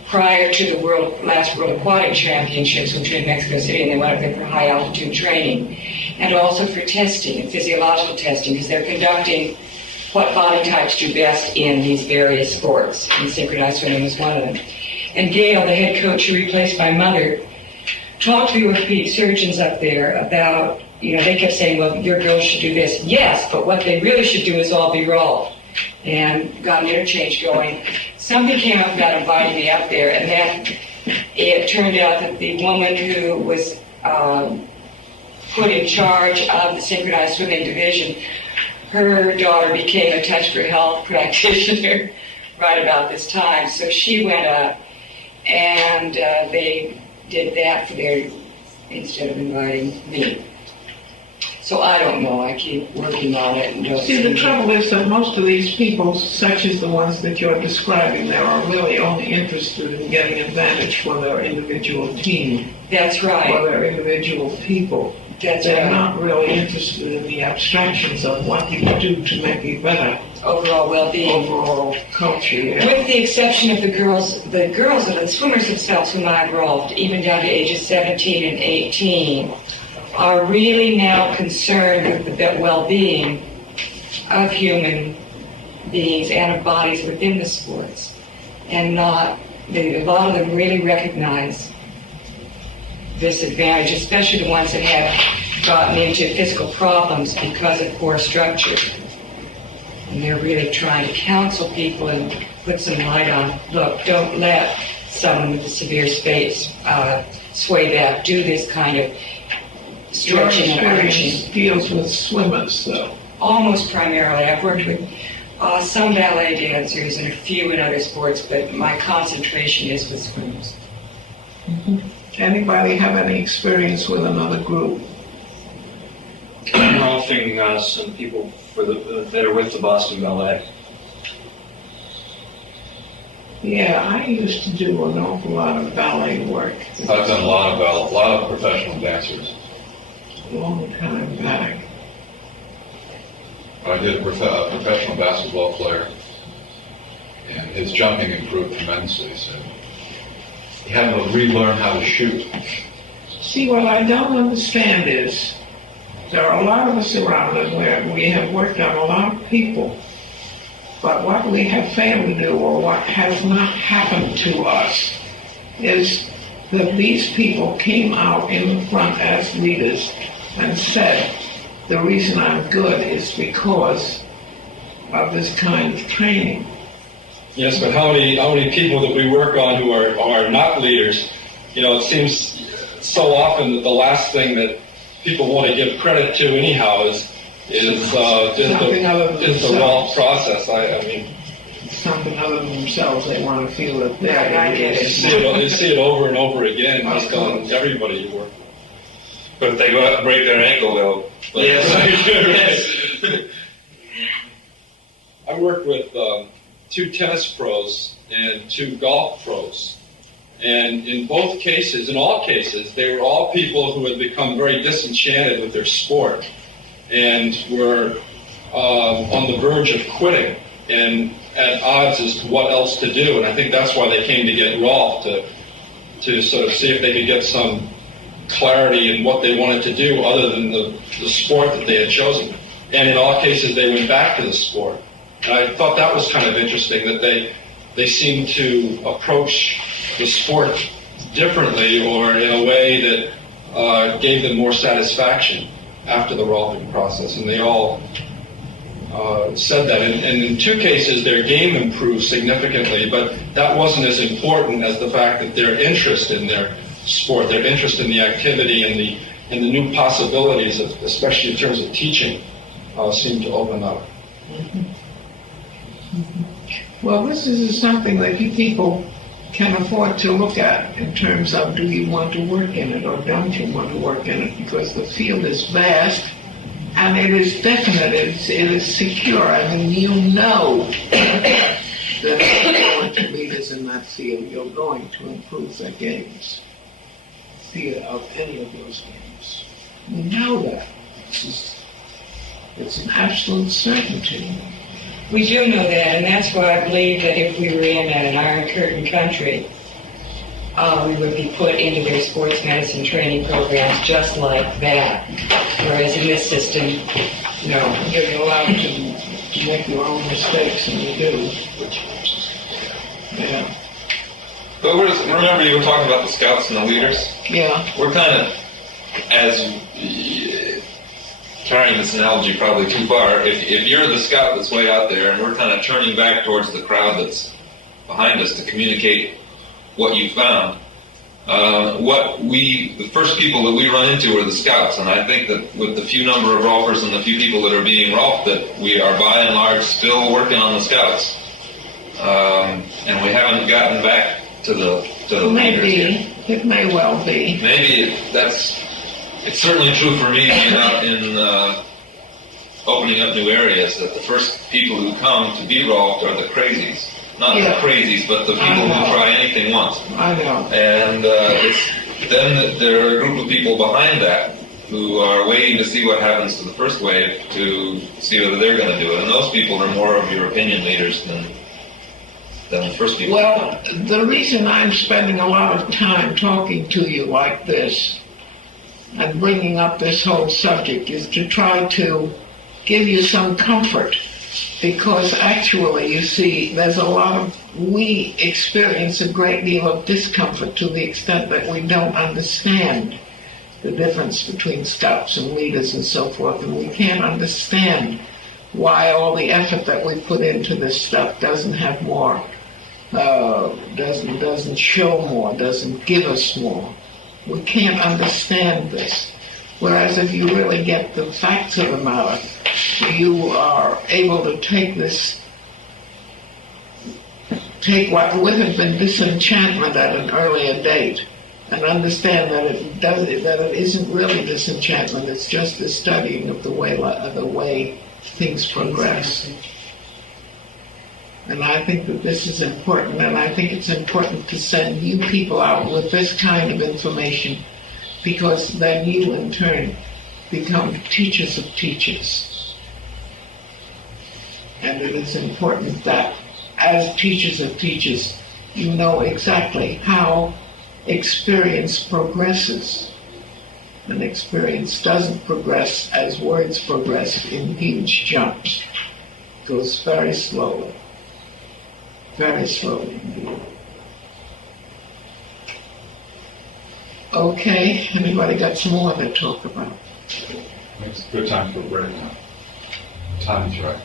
prior to the last World Aquatic Championships, which were in Mexico City, and they went up there for high altitude training, and also for testing and physiological testing, because they're conducting what body types do best in these various sports, and synchronized swimming was one of them. And Gail, the head coach who replaced my mother, talked to the orthopedic surgeons up there about, they kept saying, well, your girls should do this. Yes, but what they really should do is all be rolled. And got an interchange going. Something came up about inviting me up there, and then it turned out that the woman who was put in charge of the synchronized swimming division, her daughter became a Touch for Health practitioner right about this time. So she went up, and they did that for their, instead of inviting me. So I don't know. I keep working on it. And don't See, the trouble is that most of these people, such as the ones that you're describing, they are really only interested in getting advantage for their individual team. That's right. For their individual people. They're not really interested in the abstractions of what you can do to make a better overall well-being, overall culture. Yeah. With the exception of the girls, the swimmers themselves whom I've rolled, even down to ages 17 and 18, are really now concerned with the well-being of human beings and of bodies within the sports, and not a lot of them really recognize this advantage, especially the ones that have gotten into physical problems because of poor structure. And they're really trying to counsel people and put some light on, look, don't let someone with a severe space sway back. Do this kind of Your stretching and arching. experience deals with swimmers, though. Almost primarily. I've worked with some ballet dancers and a few in other sports, but my concentration is with swimmers. Anybody have any experience with another group? Rolfing some people that are with the Boston Ballet. Yeah, I used to do an awful lot of ballet work I've done a lot of professional dancers. a long time back. I did a professional basketball player, and his jumping improved tremendously. So he had to relearn how to shoot. See, what I don't understand is there are a lot of us around and where we have worked on a lot of people, but what we have failed to do, or what has not happened to us, is that these people came out in the front as leaders and said, the reason I'm good is because of this kind of training. Yes, but how many people that we work on who are not leaders? You know, it seems so often that the last thing that people want to give credit to anyhow is Something other than the Rolf process. I mean, something other than themselves. They want to feel that they're Right, I get it. they see it over and over again just on everybody you work with. But if they go out and break their ankle, they'll. Yes. I worked with 2 tennis pros and 2 golf pros. And in all cases, they were all people who had become very disenchanted with their sport and were on the verge of quitting and at odds as to what else to do. And I think that's why they came to get Rolf, to sort of see if they could get some clarity in what they wanted to do other than the sport that they had chosen. And in all cases, they went back to the sport. And I thought that was kind of interesting, that they seemed to approach the sport differently, or in a way that gave them more satisfaction after the Rolfing process. And they all said that. And in 2 cases, their game improved significantly, but that wasn't as important as the fact that their interest in their sport, their interest in the activity and the new possibilities, especially in terms of teaching, seemed to open up. Well, this is something that you people can afford to look at in terms of, do you want to work in it or don't you want to work in it? Because the field is vast and it is definite, it is secure. I mean, you know that if you're going to leaders in that field, you're going to improve their games. Of any of those games. We know that. It's an absolute certainty. We do know that, and that's why I believe that if we were in an Iron Curtain country, we would be put into their sports medicine training programs just like that. Whereas in this system, no. You're allowed to make your own mistakes, and you do. Yeah. But remember you were talking about the scouts and the leaders? Yeah. We're kind of, as carrying this analogy probably too far, if you're the scout that's way out there and we're kind of turning back towards the crowd that's behind us to communicate what you found, the first people that we run into are the scouts, and I think that with the few number of Rolfers and the few people that are being Rolfed, that we are by and large still working on the scouts. And we haven't gotten back to the leaders yet. It may well be. Maybe it's certainly true for me being out in opening up new areas, that the first people who come to be Rolfed are the crazies. Not the crazies, but the people who try anything once. I know. And then there are a group of people behind that who are waiting to see what happens to the first wave to see whether they're going to do it. And those people are more of your opinion leaders than the first people. Well, the reason I'm spending a lot of time talking to you like this and bringing up this whole subject is to try to give you some comfort Because actually, you see, we experience a great deal of discomfort to the extent that we don't understand the difference between scouts and leaders and so forth, and we can't understand why all the effort that we put into this stuff doesn't have more, doesn't show more, doesn't give us more. We can't understand this. Whereas if you really get the facts of the matter, you are able to take what would have been disenchantment at an earlier date and understand that it isn't really disenchantment, it's just the studying of the way things progress. And I think that this is important, and I think it's important to send you people out with this kind of information, because then you in turn become teachers of teachers. And it is important that as teachers of teachers, you know exactly how experience progresses. And experience doesn't progress as words progress in huge jumps. It goes very slowly. Very slowly indeed. Okay, anybody got some more to talk about? It's a good time for a break now. Time is right.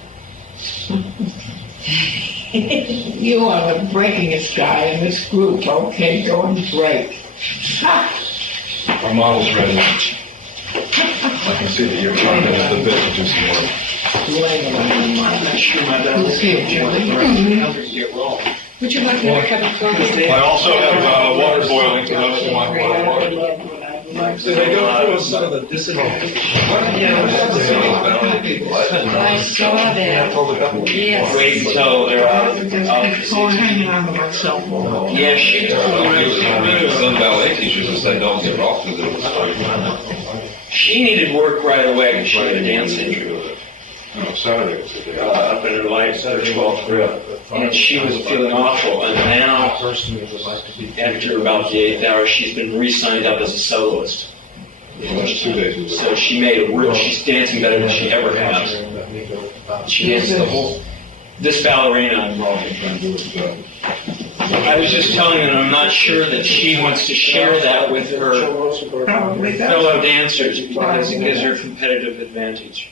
You are the breakingest guy in this group. Okay, go and break. Our model's ready. I can see that you're chomping at the bit to do some work. Who's here, Julie? Would you like another cup of coffee? I also have water boiling for those who want water. So they go through some of the disadvantages. I saw that. Yes. Wait until they're out. Oh, hanging on to myself. Yeah, she Some ballet teachers have said don't get off because it was She needed work right away because she had a dance injury. No, Saturday. Up in her life, her 12th rib. And she was feeling awful. And now, after about the 8th hour, she's been re-signed up as a soloist. Well, that's 2 days. So she made she's dancing better than she ever has. She dances the whole, this ballerina I'm Rolfing. I was just telling her I'm not sure that she wants to share that with her fellow dancers because it gives her competitive advantage.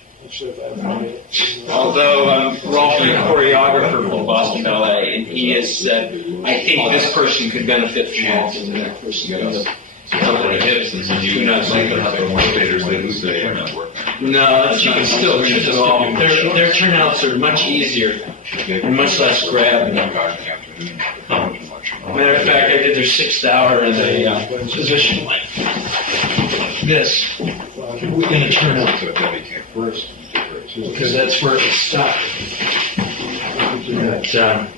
Although Rolfing, a choreographer for Boston Ballet, and he has said, I think this person could benefit from walking to that person goes. Who knows? They lose their turnout work. No, she can still use it all. Their turnouts are much easier and much less grab. Matter of fact, I did their 6th hour in a position like this. We're going to turn out because that's where it stopped. But,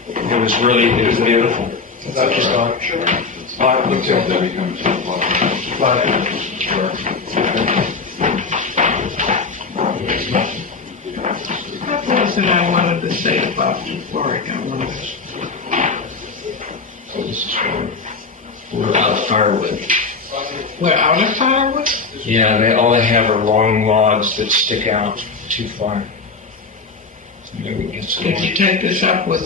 it was beautiful. Until Debbie comes to the What was it I wanted to say about euphoric? We're out of firewood. We're out of firewood? Yeah, all they have are long logs that stick out too far. So maybe we can get some Did you take this up with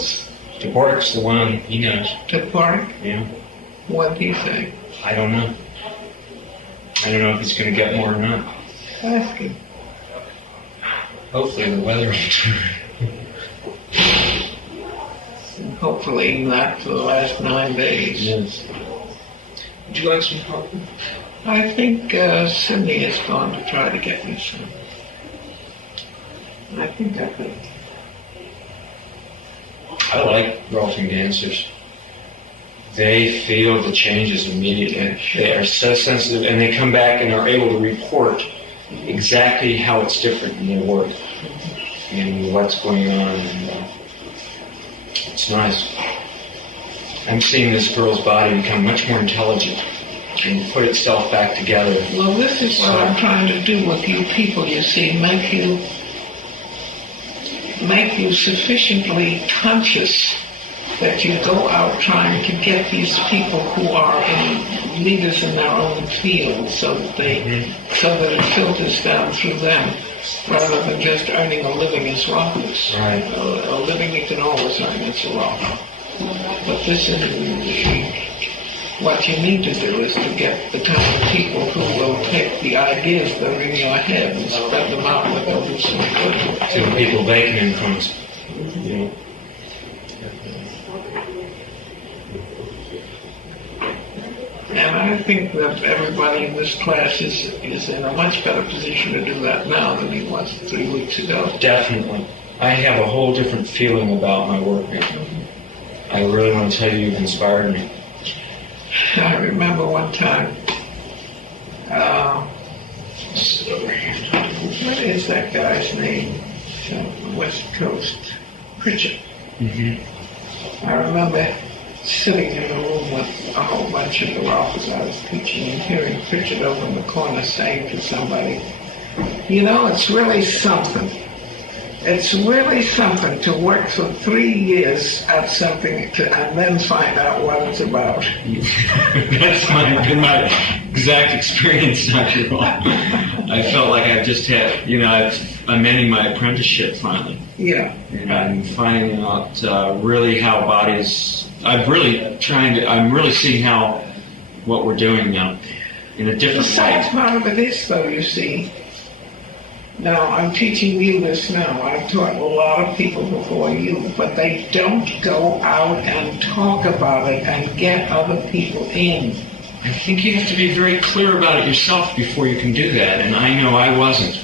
DeBork's the one, he knows. the park? Yeah. What did he say? I don't know. I don't know if he's going to get more or not. Ask him. Hopefully the weather will turn. Hopefully not for the last 9 days. Yes. Would you like some coffee? I think Cindy has gone to try to get me some. I think I could. I like Rolfing dancers. They feel the changes immediately. They are so sensitive, and they come back and are able to report exactly how it's different in their work and what's going on. And, it's nice. I'm seeing this girl's body become much more intelligent and put itself back together. Well, this is what I'm trying to do with you people, you see, make you sufficiently conscious that you go out trying to get these people who are leaders in their own field so that it filters down through them rather than just earning a living as rockers. Right. A living you can always earn as a rocker. But this is what you need to do is to get the kind of people who will take the ideas that are in your head and spread them out where they'll do some good. To the people they can influence. You know. And I think that everybody in this class is in a much better position to do that now than he was 3 weeks ago. Definitely. I have a whole different feeling about my work now. I really want to tell you, you've inspired me. I remember one time, what is that guy's name? West Coast, Pritchett. Mm-hmm. I remember sitting in a room with a whole bunch of the Rolfers I was teaching and hearing Pritchett over in the corner saying to somebody, you know, it's really something. It's really something to work for 3 years at something and then find out what it's about. That's been my exact experience, Dr. Hall. I felt like I've just had, I'm ending my apprenticeship finally. Yeah. And I'm finding out really how bodies, I'm really seeing how what we're doing now in a different The sad way. part of it is, though, you see, now I'm teaching you this now. I've taught a lot of people before you, but they don't go out and talk about it and get other people in. I think you have to be very clear about it yourself before you can do that, and I know I wasn't.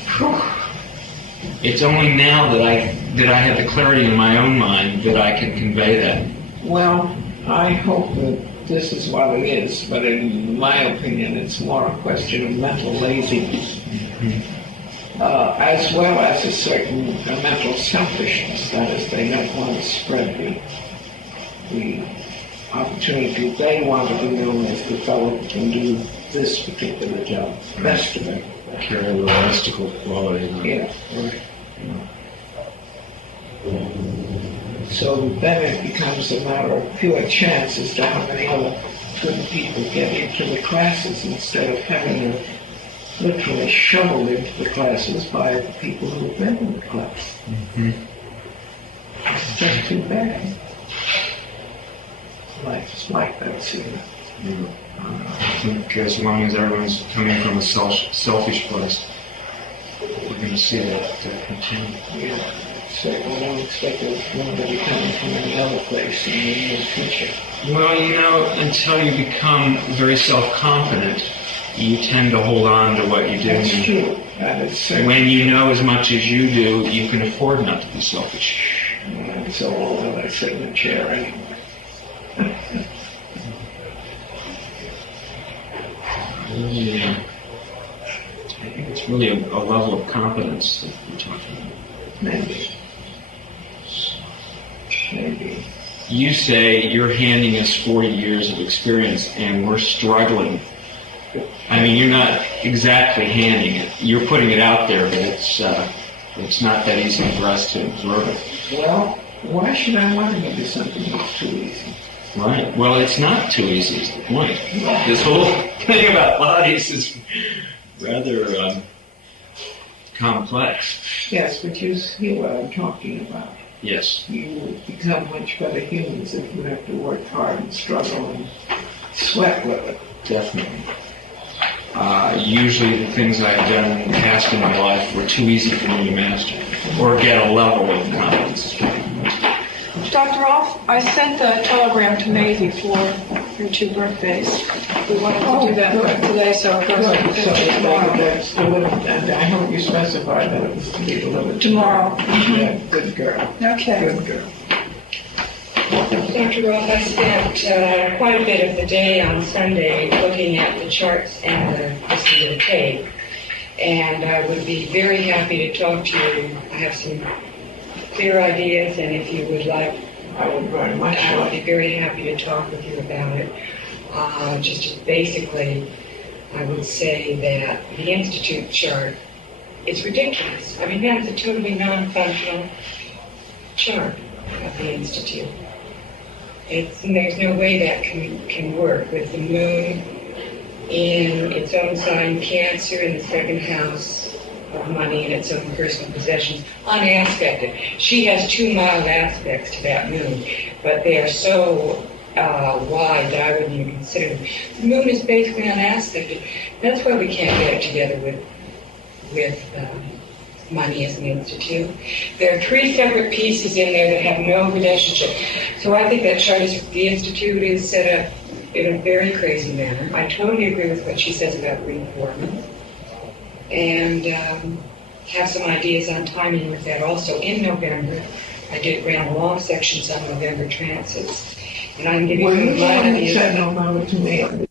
It's only now that I have the clarity in my own mind that I can convey that. Well, I hope that this is what it is, but in my opinion, it's more a question of mental laziness, as well as a certain mental selfishness. That is, they don't want to spread the opportunity. They want to be known as the fellow who can do this particular job, best of it. Carry a mystical quality. Yeah. So then it becomes a matter of pure chance as to how many other good people get into the classes instead of having to literally shoveled into the classes by the people who have been in the class. Mm-hmm. It's just too bad. Life's like that, see. I think as long as everyone's coming from a selfish place, we're going to see that continue. Yeah. Certainly don't expect anybody coming from any other place in the near future. Well, until you become very self-confident, you tend to hold on to what you do. That's true. That is certain. When you know as much as you do, you can afford not to be selfish. I'm so old that I sit in a chair anyway. I think it's really a level of competence that we're talking about. Maybe. You say you're handing us 40 years of experience and we're struggling. I mean, you're not exactly handing it. You're putting it out there, but it's not that easy for us to absorb it. Well, why should I want to do something that's too easy? Right. Well, it's not too easy is the point. This whole thing about bodies is rather complex. Yes, but you see what I'm talking about. Yes. You will become much better humans if you have to work hard and struggle and sweat with it. Definitely. Usually the things I've done in the past in my life were too easy for me to master or get a level of competence. Dr. Rolf, I sent the telegram to Maisie for your 2 birthdays. We wanted to do that today, so it goes That's delivered, and I hope you specified that it was to be delivered tomorrow. Yeah, good girl. Okay. Good girl. Dr. Roth, I spent quite a bit of the day on Sunday looking at the charts and listening to the tape, and I would be very happy to talk to you. I have some clear ideas, and if you would like, I would very much I would like. be very happy to talk with you about it. Just basically, I would say that the Institute chart is ridiculous. I mean, that is a totally non-functional chart of the Institute. There's no way that can work with the moon in its own sign, Cancer, in the second house of money and its own personal possessions, unaspected. She has 2 mild aspects to that moon, but they are so wide that I wouldn't even consider them. The moon is basically unaspected. That's why we can't get it together with money as an institute. There are 3 separate pieces in there that have no relationship. So I think that the institute is set up in a very crazy manner. I totally agree with what she says about reform. And have some ideas on timing with that also. In November, I ran long sections on November transits. And I'm giving you my ideas. November to me.